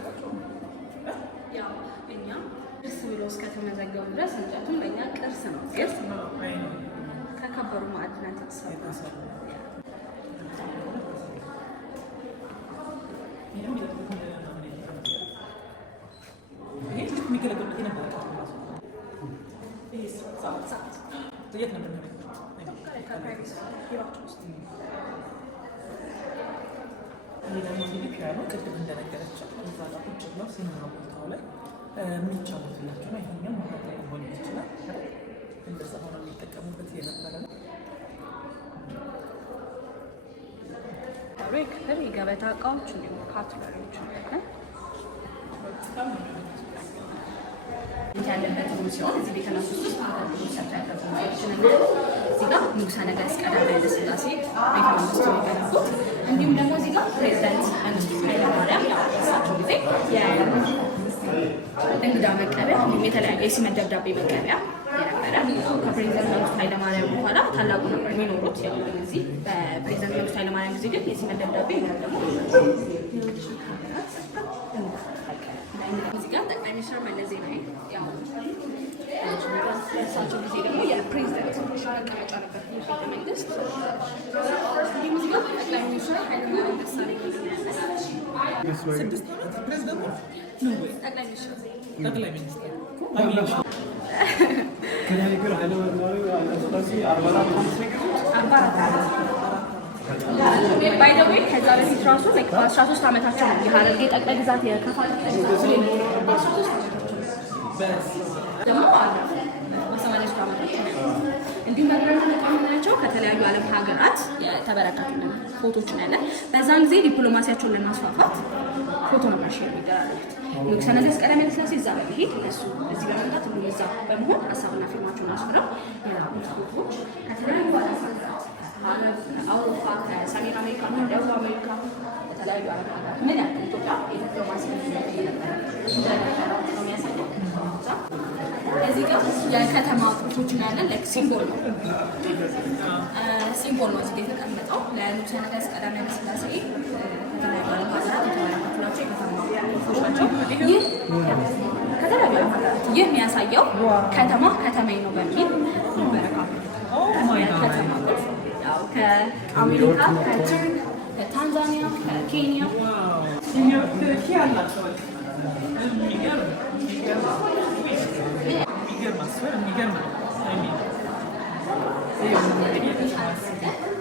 ያው እኛ ቅርስ ብሎ እስከተመዘገቡ ድረስ እንጨቱም ለእኛ ቅርስ ነው። ቅርስ ከከበሩ ማዕድናት የተሰራ ይህ ደግሞ እንግዲህ ፒያኖ ቅድም እንደነገረችን እዛ ጋር ቁጭ ብለው ሲኒማ ቦታው ላይ የሚጫወቱላቸው ነው። ይሄኛው መሀል ላይ ሊሆን ይችላል። እንደዛ ሆነው የሚጠቀሙበት የነበረ ነው። ክፍል የገበታ እቃዎች እንዲሁም ካትለሪዎች ያለበት ሲሆን እዚህ ቤተ መንግስት ውስጥ ሰብታ ያደረጉ እዚህ ጋር ንጉሠ ነገሥት ቀዳማዊ ኃይለ ሥላሴ ቤተ መንግስቱ የሚገነቡት እንዲሁም ደግሞ እዚህ ጋር ፕሬዚዳንት መንግስቱ ኃይለማርያም ያሳቸው ጊዜ የእንግዳ መቀበያ እንዲሁም የተለያየ የሲመት ደብዳቤ መቀበያ የነበረ ከፕሬዚዳንት መንግስቱ ኃይለማርያም በኋላ ታላቁ ነበር የሚኖሩት። ያው እዚህ በፕሬዚዳንት መንግስቱ ኃይለማርያም ጊዜ ግን የሲመት ደብዳቤ ይኖር ደግሞ እዚህ ጋር ጠቅላይ ሚኒስትር መለስ ዜናዊ ያው እሳቸው ጊዜ ደግሞ የፕሬዚዳንት መቀመጫ ነበር ቤተ መንግስት። እንዲሁም እዚህ ጋር ጠቅላይ ሚኒስትር ኃይለማርያም ደሳለኝ ጠቅላይ ሚኒስትር ባይ ዘ ዌይ ከዛ በፊት ራሱ በ13 ዓመታቸው ነው የሀረርጌ ጠቅላይ ግዛት የከፋ ጠቅላይ ግዛት ደግሞ በ83 ዓመታቸው እንዲሁም በግረንናቸው ከተለያዩ ዓለም ሀገራት የተበረከቱ ፎቶችን ያለን በዛን ጊዜ ዲፕሎማሲያቸውን ለማስፋፋት ፎቶ ነበር ሼር የሚደራረጉት። ንጉሠ ነገሥት ቀዳማዊ ኃይለ ሥላሴ እዛ በመሄድ እነሱ እዚህ በመምጣት ሁሉም እዛ በመሆን ሀሳብና ፊርማቸውን አስፍረው የላኩት ፎቶዎች ከተለያዩ ዓለም ሀገራት አውሮፓ፣ ከሰሜን አሜሪካ፣ ከደቡብ አሜሪካ የተለያዩ ዓለም ሀገራት ምን ያክል ኢትዮጵያ የዲፕሎማሲ ነበረ ነው የሚያሳየው። እዚህ ጋር የከተማ ቅርሶችን ያለን ሲምቦል ነው ሲምቦል ነው እዚህ የተቀመጠው ለንጉሠ ነገሥት ቀዳማዊ ኃይለ ሥላሴ ከተለያዩ ዓለም ሀገራት የተበረከቱ ናቸው። የከተማ ቅርሶች ናቸው። ይህ ከተለያዩ ዓለም ሀገራት ይህ የሚያሳየው ከተማ ከተማዬ ነው በሚል ይበረካሉ። ከተማ ቅርስ ከአሜሪካ፣ ከቱርክ፣ ከታንዛኒያ፣ ከኬንያ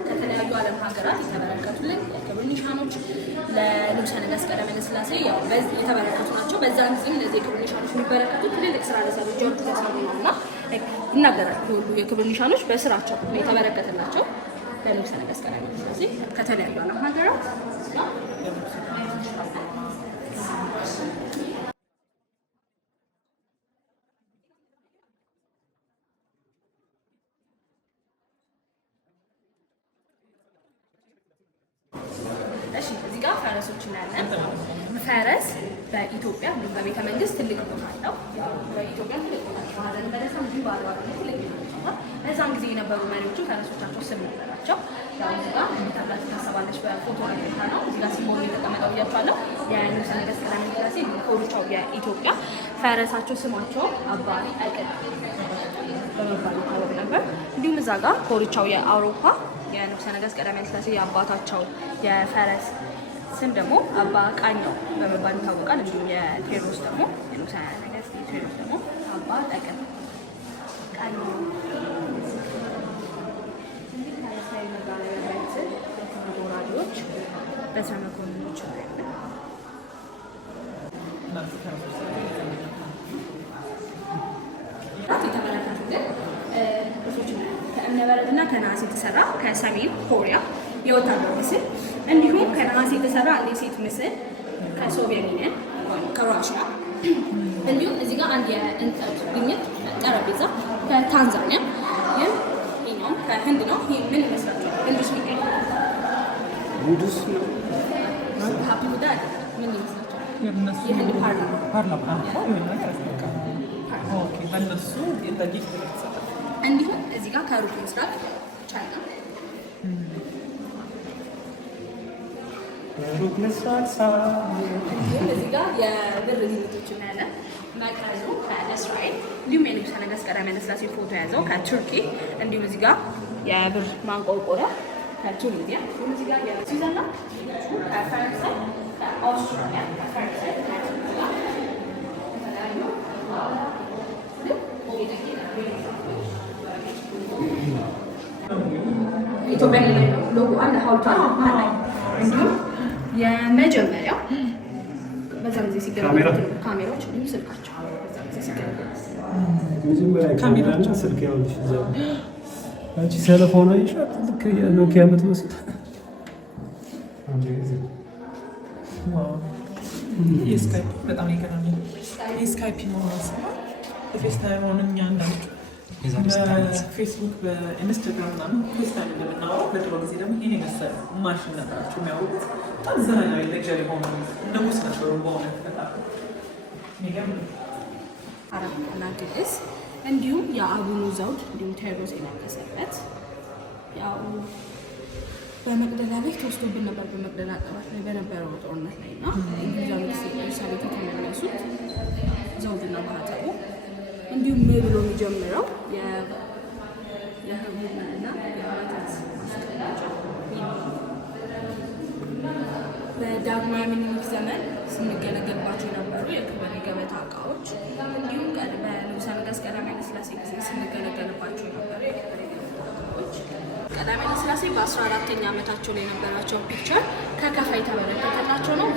ከተለያዩ ዓለም ሀገራት የተበረከቱልን የክብር ኒሻኖች ለንጉሠ ነገሥት ቀዳማዊ ኃይለ ሥላሴ የተበረከቱ ናቸው። በዛን ጊዜም እነዚህ የክብር ኒሻኖች የሚበረከቱ ትልልቅ ስራ ለሰሩ ጆርጅ ለሰሩ ነው እና ይናገራል። ሁሉ የክብር ኒሻኖች በስራቸው የተበረከተላቸው ለንጉሠ ነገሥት ቀዳማዊ ኃይለ ሥላሴ ከተለያዩ ዓለም ሀገራት እዚህ ጋር ፈረሶች እናያለን። ፈረስ በኢትዮጵያ እንዲሁም በቤተ መንግስት ትልቅ ቦታ አለው። በኢትዮጵያ ትልቅ ቦታ ባህልን በደሳ እንዲሁም በአድዋ ትልቅ ቦታ። በዛን ጊዜ የነበሩ መሪዎችም ፈረሶቻቸው ስም ነበራቸው። ያው እዚህ ጋር ታላቅ ታሰባለች በፎቶ ሁኔታ ነው። እዚህ ጋር ሲምቦል የተቀመጠው ብያቸዋለሁ። የንጉሠ ነገሥት ቀዳማዊ ኃይለ ሥላሴ ኮርቻው የኢትዮጵያ ፈረሳቸው ስማቸው አባ አይቀድ በመባል ይታወቅ ነበር። እንዲሁም እዛ ጋር ኮርቻው የአውሮፓ የንጉሠ ነገሥት ቀዳማዊ ኃይለ ሥላሴ የአባታቸው የፈረስ ስም ደግሞ አባ ቃኘው በመባል ይታወቃል። እንዲሁም የቴዎድሮስ ደግሞ የንጉሠ ነገሥት ቴዎድሮስ ደግሞ አባ ጠቅም ቃኘው ታሪካዊ መጋለቢያ ባይትል የክብር ወራሪዎች በሰመኮንኖች ነው ያለ የተበረከቱልን ቅርሶች ከእብነበረድና ከነሐስ የተሰራ ከሰሜን ኮሪያ የወታደር ምስል እንዲሁም ከነሐስ የተሰራ አንድ የሴት ምስል ከሶቪየት ዩኒየን ከራሽያ እንዲሁም እዚህ ጋር አንድ የእንጨት ግኝት ጠረጴዛ ከታንዛኒያ ይህም ይኸኛው ከህንድ ነው። ይህ ምን ይመስላችኋል? ህንድ ውስጥ የሚገኝ ውዱስ ነው ሀፒ ሙዳ ምን ይመስላችኋል? የህንድ ፓርላማ እንዲሁም እዚህ ጋር ከሩቅ ምስራቅ ቻይና እንዲሁም እዚህ ጋር የብር ግኝቶች እናያለን። መቅረዙ ከእስራኤል እንዲሁም የንጉሠ ነገሥት ቀዳማዊ ኃይለ ሥላሴ ፎቶ የያዘው ከቱርኪ እንዲሁም እዚህ ጋር የብር ማንቆርቆሪያ ከቱኒዚያ እንዲሁም እዚህ ጋር የስዊዘርላንድ ከፈረንሳይ ከአውስትራሊያ ከፈረንሳይ ኢትዮጵያ ሎጎ አለ ሀውልቱ አለ። እንዲሁም የመጀመሪያው በዛ ጊዜ ሲገለገሉ ካሜራዎች እንዲሁም ስልካቸው በዛ ጊዜ ሲገለገሉ ካሜራና ስልክ ያውልሽ እዛ አንቺ ቴሌፎን አይሻት ልክ የኖኪያ የምትመስል ስካይፕ በጣም ይገርማል። ስካይፕ ነው ፌስታይም ሆነ እኛ እንዳንዱ በፌስቡክ በኢንስታግራም ምናምን ፌስታይም እንደምናወራው በድሮ ጊዜ ደግሞ ይሄን የመሰለ ማሽን ነበራቸው የሚያወሩት። በጣም ዘመናዊ ለግዠሪ ሆኑ ንጉስ ነበሩ። በእውነት በጣም የሚገርም አራትና ግዕዝ እንዲሁም የአቡኑ ዘውድ እንዲሁም ቴዎድሮስ የነገሰበት ያው በመቅደላ ላይ ተወስዶብን ነበር። በመቅደላ አጠባት ላይ በነበረው ጦርነት ላይ እና ኢየሩሳሌም የተመለሱት ዘውድና ማህተቡ እንዲሁም ምን ብሎ የሚጀምረው የህቡና የወተት ማስቀመጫ በዳግማዊ ምኒልክ ዘመን ስንገለገልባቸው የነበሩ የክብር ገበታ እቃዎች እንዲሁም በንጉሠ ነገሥት ቀዳማዊ ኃይለ ሥላሴ ጊዜ ስንገለገልባቸው የነበሩ የክብር ገበታ እቃዎች ቀዳማዊ ኃይለ ሥላሴ በ14ኛ ዓመታቸው ላይ የነበራቸው ፒክቸር ከከፋይ የተበረከተላቸው ነው።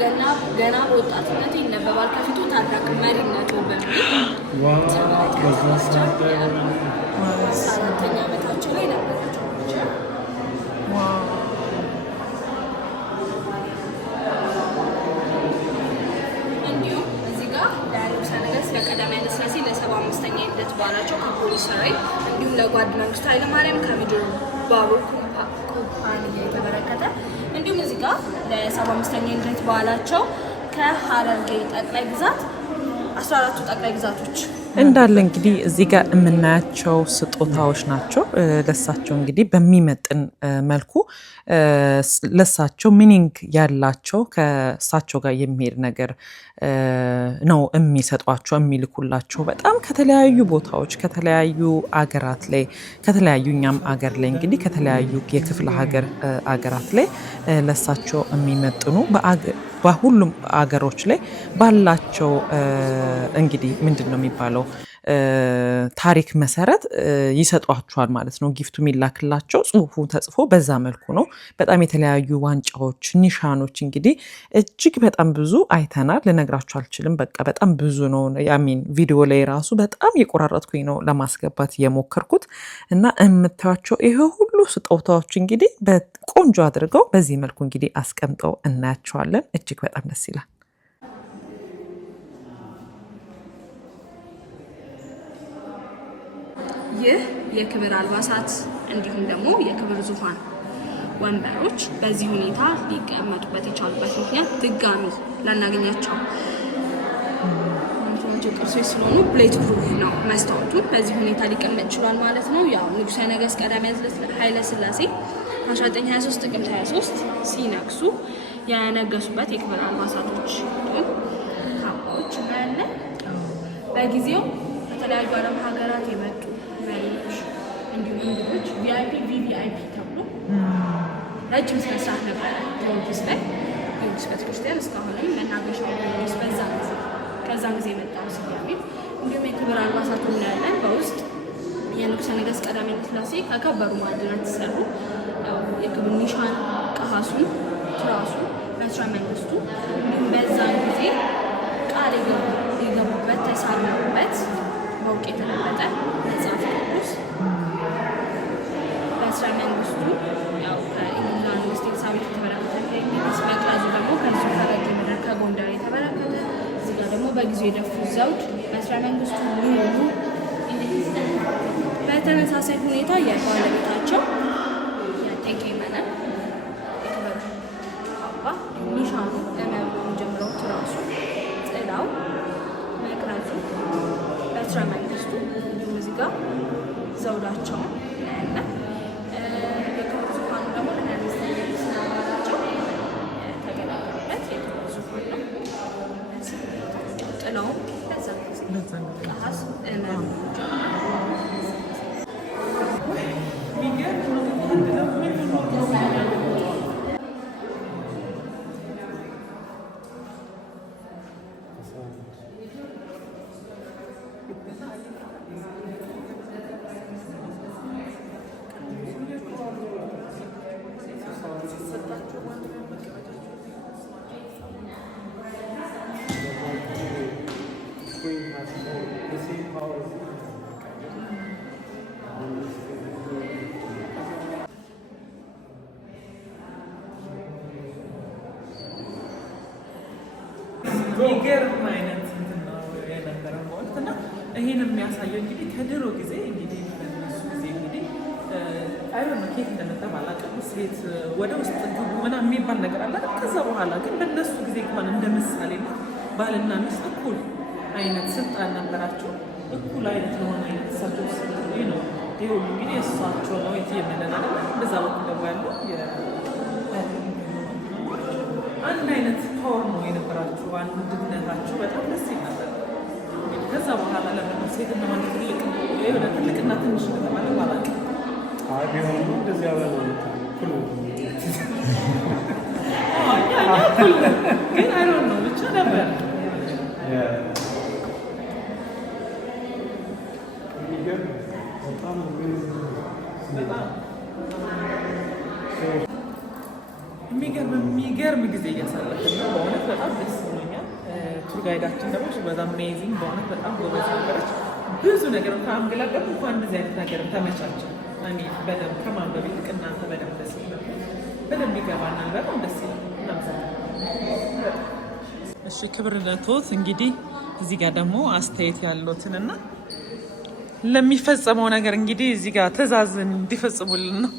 ገና በወጣትነት ይነበባል ከፊቱ ታላቅ መሪነቱ በሚል 14ኛ ዓመታቸው ላይ የነበራቸው ፒክቸር እንዲሁም እዚህ ጋር ለንጉሠ ነገሥት ለቀዳማዊ ኃይለ ሥላሴ ለ75ኛ የልደት በዓላቸው ከፖሊስ ሰራዊት እንዲሁም ለጓድ መንግስቱ ኃይለማርያም ከምድር ባቡር ኩባንያ የተበረከተ እንዲሁም እዚህ ጋር ለ75ኛ የልደት በዓላቸው ከሀረርጌ ጠቅላይ ግዛት 14ቱ ጠቅላይ ግዛቶች እንዳለ እንግዲህ እዚህ ጋር የምናያቸው ስጦታዎች ናቸው። ለሳቸው እንግዲህ በሚመጥን መልኩ ለሳቸው ሚኒንግ ያላቸው ከሳቸው ጋር የሚሄድ ነገር ነው የሚሰጧቸው የሚልኩላቸው። በጣም ከተለያዩ ቦታዎች ከተለያዩ አገራት ላይ ከተለያዩ እኛም አገር ላይ እንግዲህ ከተለያዩ የክፍለ ሀገር አገራት ላይ ለሳቸው የሚመጥኑ በሁሉም አገሮች ላይ ባላቸው እንግዲህ ምንድን ነው የሚባለው ታሪክ መሰረት ይሰጧቸዋል ማለት ነው። ጊፍቱ የሚላክላቸው ጽሁፉ ተጽፎ በዛ መልኩ ነው። በጣም የተለያዩ ዋንጫዎች፣ ኒሻኖች እንግዲህ እጅግ በጣም ብዙ አይተናል። ልነግራችሁ አልችልም። በቃ በጣም ብዙ ነው። ያሚን ቪዲዮ ላይ ራሱ በጣም የቆራረጥኩኝ ነው ለማስገባት የሞከርኩት እና የምታዩቸው ይሄ ሁሉ ስጦታዎች እንግዲህ በቆንጆ አድርገው በዚህ መልኩ እንግዲህ አስቀምጠው እናያቸዋለን። እጅግ በጣም ደስ ይላል። ይህ የክብር አልባሳት እንዲሁም ደግሞ የክብር ዙፋን ወንበሮች በዚህ ሁኔታ ሊቀመጡበት የቻሉበት ምክንያት ድጋሚ ላናገኛቸው ቅርሶች ስለሆኑ ፕሌት ፕሩፍ ነው። መስታወቱ በዚህ ሁኔታ ሊቀመጥ ችሏል ማለት ነው። ያው ንጉሠ ነገሥት ቀዳማዊ ኃይለ ሥላሴ 1923 ጥቅምት 23 ሲነግሱ የነገሱበት የክብር አልባሳቶች ካባዎች እናያለን። በጊዜው ከተለያዩ አረብ ሀገራት የመጡ መሪዎች እንዲሁም እንግዶች ቪአይፒ ቪቪአይፒ ተብሎ ረጅም ስነስርዓት ነበረ ጊዮርጊስ ላይ። ጊዮርጊስ ቤተክርስቲያን እስካሁንም መናገሻ ጊዮርጊስ ከዛን ጊዜ የመጣው ስያሜ እንዲሁም የክብር አልባሳቱ እናያለን። በውስጥ የንጉሠ ነገሥት ቀዳማዊ ኃይለ ሥላሴ ከከበሩ ማዕድናት የተሰሩ የክብር ኒሻን፣ ቀሃሱን፣ ትራሱ፣ መስሪያ መንግስቱ እንዲሁም በዛን ጊዜ ቃል የገቡበት ተሳልመውበት በውቅ የተለበጠ መጽሐፍ ቅዱስ፣ መስሪያ መንግስቱ ያው ከኢንግላንድ ውስጥ ኤልሳቤጥ የተበረከተ ከእንግሊዝ፣ መቅረዙ ደግሞ ከዚሁ ከረጅ ምድር ከጎንደር የተበረከተ ዘውድ በስረ መንግስቱ ሙሉ በተመሳሳይ ሁኔታ የባለቤታቸው የእቴጌ መነን የክብር አባ ኒሻኑ እመሩን ጀምረው ትራሱ ጥላው መቅረዙ በስረ መንግስቱ እንዲሁም እዚህ ጋር ዘውዳቸውን እናያለን። የክብር ዙፋኑ ደግሞ ለሚስተናቸው የተገለገሉበት የክብር ዙፋን ነው። ጥላው ቀሀስ እመሩ የሚገርም አይነት እንትን ነው የነበረው ማለት እና ይሄን የሚያሳየው እንግዲህ ከድሮ ጊዜ እንግዲህ በእነሱ ጊዜ እንግዲህ አይሮን ኬት እንደመጣ ባላውቅም ሴት ወደ ውስጥ ግቡ ምናምን የሚባል ነገር አለ። ከዛ በኋላ ግን በእነሱ ጊዜ እንኳን እንደ ምሳሌ ባልና ሚስት እኩል አይነት ስልጣን ነበራቸው። እኩል አይነት የሆነ አይነት እሳቸው ነው። ይህ ሁሉ እንግዲህ እሳቸው ነው የምንለው አይደለ? በዛ በኩል ደግሞ ያለው አንድ አይነት ፓወር ነው የነበራቸው። አንድነታቸው በጣም ደስ ይል ነበር። ከዛ በኋላ ለምን ሴትና ወንድ ትልቅና ትንሽ ከተባለ ባላውቅም ቢሆንም እንደዚህ ያበላ ኩል ግን አይሮን ነው ብቻ ነበር የሚገርም ጊዜ እያሳለፍን ነው። በእውነት በጣም ደስ ብሎኛል። ቱር ጋይዳችን ደግሞ በጣም አሜዚንግ በእውነት በጣም ጎበዝ ነበረች። ብዙ ነገር ከአንገላገሉ እንኳን እንደዚህ አይነት ነገር ተመቻቸው። በደንብ ከማንበብ ይልቅ እናንተ በደንብ ደስ ይላል። በደንብ ይገባናል። በጣም ደስ ይላል። እሺ ክብርነቶት እንግዲህ እዚህ ጋር ደግሞ አስተያየት ያሉትንና ለሚፈጸመው ነገር እንግዲህ እዚህ ጋር ትዕዛዝ እንዲፈጽሙልን ነው።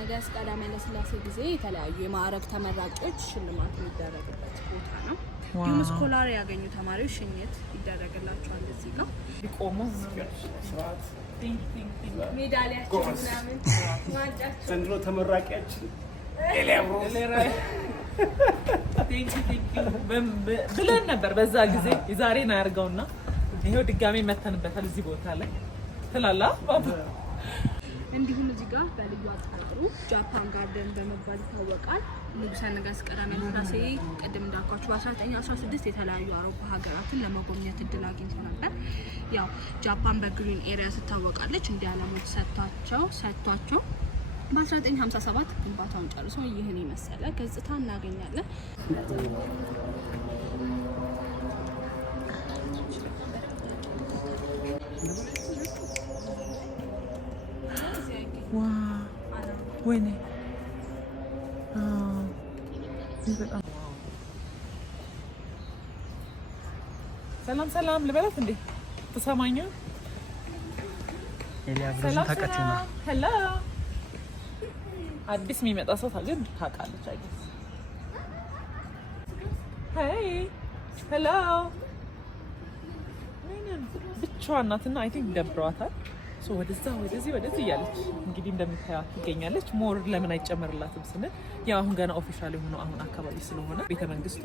ነገስ ቀዳማዊ ኃይለ ሥላሴ ጊዜ የተለያዩ የማዕረግ ተመራቂዎች ሽልማት የሚደረግበት ቦታ ነው። እንዲሁም ስኮላር ያገኙ ተማሪዎች ሽኝት ይደረግላቸዋል። እዚህ ጋር ሊቆሙ ሜዳሊያቸው ምናምን ዋንጫቸው ዘንድሮ ተመራቂያችን ብለን ነበር በዛ ጊዜ። የዛሬን አያርገውና ይሄው ድጋሜ መተንበታል እዚህ ቦታ ላይ ትላላ። እንዲሁም እዚህ ጋር በልዩ አጠራሩ ጃፓን ጋርደን በመባል ይታወቃል። ንጉሠ ነገሥት ቀዳማዊ ኃይለ ሥላሴ ቅድም እንዳልኳችሁ በ1916 የተለያዩ አውሮፓ ሀገራትን ለመጎብኘት እድል አግኝተው ነበር። ያው ጃፓን በግሪን ኤሪያ ትታወቃለች። እንዲህ ዓለሞች ሰጥቷቸው በ1957 ግንባታውን ጨርሶ ይህን የመሰለ ገጽታ እናገኛለን። ወይኔ በጣም ሰላም ልበላት እንዴ? ተሰማኝ። ኤሊያ ብለሽ ታውቃችሁ ነው? ሄሎ አዲስ የሚመጣ ሰው ግን ታውቃለች አይደል? ሄይ ሄሎ ብቻዋን ናትና አይ ቲንክ ደብረዋታል። ሶ ወደዛ ወደዚህ እያለች እንግዲህ እንደምታያት ትገኛለች። ሞር ለምን አይጨመርላትም ስንል ያው አሁን ገና ኦፊሻል የሆነው አሁን አካባቢ ስለሆነ ቤተ መንግስቱ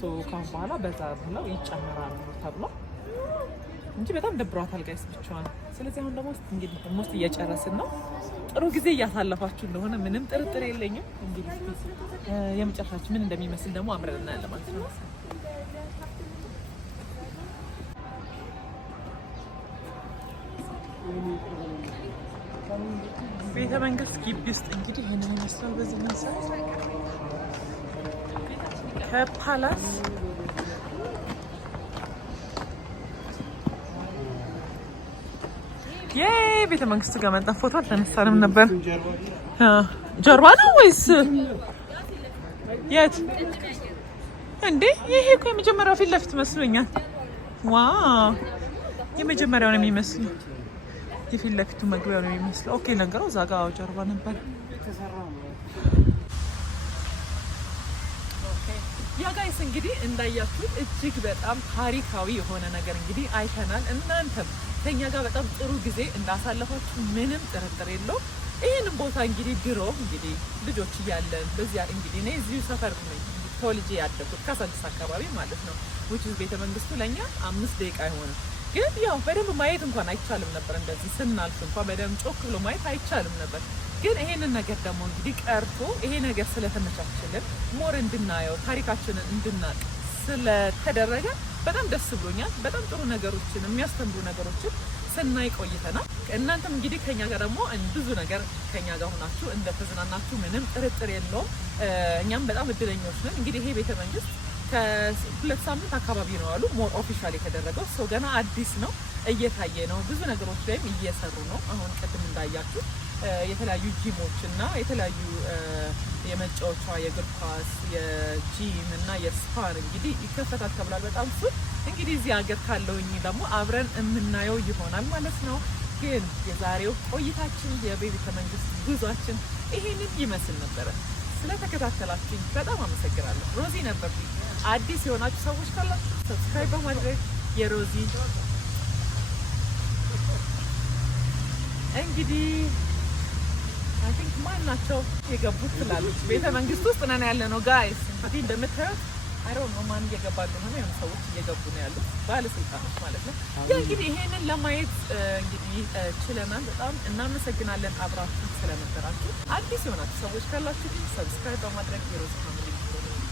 ሶ ካሁን በኋላ በዛ ብለው ይጨመራሉ ተብሎ እንጂ በጣም ደብረዋታል ጋይስ ብቻዋን። ስለዚህ አሁን ደግሞ እንግዲህ ሞስት እየጨረስን ነው። ጥሩ ጊዜ እያሳለፋችሁ እንደሆነ ምንም ጥርጥር የለኝም። እንግዲህ የመጨረሻችን ምን እንደሚመስል ደግሞ አብረን እናያለን ማለት ነው። ቤተ መንግስት ግቢ ውስጥ እንግዲህ ይሄንን ይመስላል። በዚህ መንሰት ከፓላስ ቤተ መንግስቱ ጋር መጣ። ፎቶ አልተነሳንም ነበር። ጀርባ ነው ወይስ የት እንዴ? ይሄ እኮ የመጀመሪያው ፊት ለፊት መስሎኛል። ዋው የመጀመሪያው ነው የሚመስለው። የፊት ለፊቱ መግቢያው ነው የሚመስለው። ኦኬ ነገረው እዛ ጋር ጀርባ ነበር። ያ ጋይስ እንግዲህ እንዳያችሁት እጅግ በጣም ታሪካዊ የሆነ ነገር እንግዲህ አይተናል። እናንተም ከኛ ጋር በጣም ጥሩ ጊዜ እንዳሳለፋችሁ ምንም ጥርጥር የለው። ይህንን ቦታ እንግዲህ ድሮ እንግዲህ ልጆች እያለን በዚያ እንግዲህ እኔ እዚሁ ሰፈር ነኝ ተወልጄ ያደኩት ካሳንቺስ አካባቢ ማለት ነው። ውጭ ቤተ መንግስቱ ለኛ 5 ደቂቃ አይሆንም። ግን ያው በደንብ ማየት እንኳን አይቻልም ነበር። እንደዚህ ስናልፍ እንኳን በደንብ ጮክ ብሎ ማየት አይቻልም ነበር። ግን ይሄንን ነገር ደግሞ እንግዲህ ቀርቶ ይሄ ነገር ስለተመቻችልን ሞር እንድናየው ታሪካችንን እንድናቅ ስለተደረገ በጣም ደስ ብሎኛል። በጣም ጥሩ ነገሮችን የሚያስተምሩ ነገሮችን ስናይ ቆይተናል። እናንተም እንግዲህ ከኛ ጋር ደግሞ ብዙ ነገር ከኛ ጋር ሆናችሁ እንደተዝናናችሁ ምንም ጥርጥር የለውም። እኛም በጣም እድለኞች ነን። እንግዲህ ይሄ ቤተ መንግስት ከ2 ሳምንት አካባቢ ነው አሉ ሞር ኦፊሻል የተደረገው። ሰው ገና አዲስ ነው፣ እየታየ ነው። ብዙ ነገሮች ላይም እየሰሩ ነው። አሁን ቅድም እንዳያችሁ የተለያዩ ጂሞች እና የተለያዩ የመጫወቻ የእግር ኳስ የጂም እና የስፓር እንግዲህ ይከፈታል ተብሏል። በጣም ሱን እንግዲህ እዚህ ሀገር ካለውኝ ደግሞ አብረን የምናየው ይሆናል ማለት ነው። ግን የዛሬው ቆይታችን የቤተ መንግስት ጉዟችን ይሄንን ይመስል ነበረ። ስለተከታተላችሁኝ በጣም አመሰግናለሁ። ሮዚ ነበር። አዲስ የሆናችሁ ሰዎች ካላችሁ ሰብስክራይብ በማድረግ የሮዚ እንግዲህ አይ ቲንክ ማን ናቸው የገቡት ትላለች። ቤተ መንግስት ውስጥ ነን ያለ ነው ጋይስ። እንግዲህ እንደምታዩት አይ ዶንት ኖ ማን እየገባ እንደሆነ የሆኑ ሰዎች እየገቡ ነው ያሉት፣ ባለስልጣኖች ማለት ነው። እንግዲህ ይሄንን ለማየት እንግዲህ ችለናል። በጣም እናመሰግናለን አብራችሁ ስለነበራችሁ። አዲስ የሆናችሁ ሰዎች ካላችሁ ሰብስክራይብ በማድረግ የሮዚ ፋሚሊ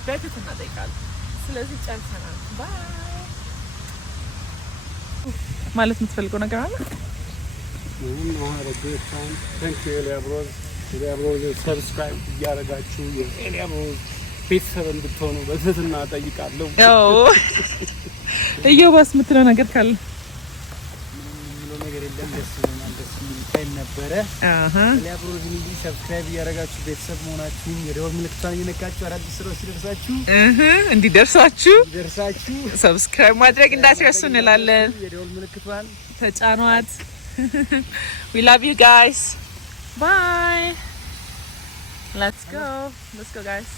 በትህትና እጠይቃለሁ። ስለዚህ ጨርሰናል። ባይ ማለት የምትፈልገው ነገር አለ? ሰብስክራይብ እያደረጋችሁ የኤልያብ ሮዝ ቤተሰብ እንድትሆኑ በትህትና እጠይቃለሁ። እየባስ የምትለው ነገር ካለ? ምንም ነገር የለም። ደስ ይላል። ደስ የሚል ታይም ነበረ። ኤልያብ ሮዝ እንግዲህ ሰብስክራይብ እያደረጋችሁ ቤተሰብ መሆናችሁን የደወል ምልክቷን እየነካችሁ አዳዲስ ስራዎች እንዲደርሳችሁ ሰብስክራይብ ማድረግ እንዳትረሱ እንላለን። የደወል ምልክቷን ተጫኗት። We love you guys. Bye. Let's go guys.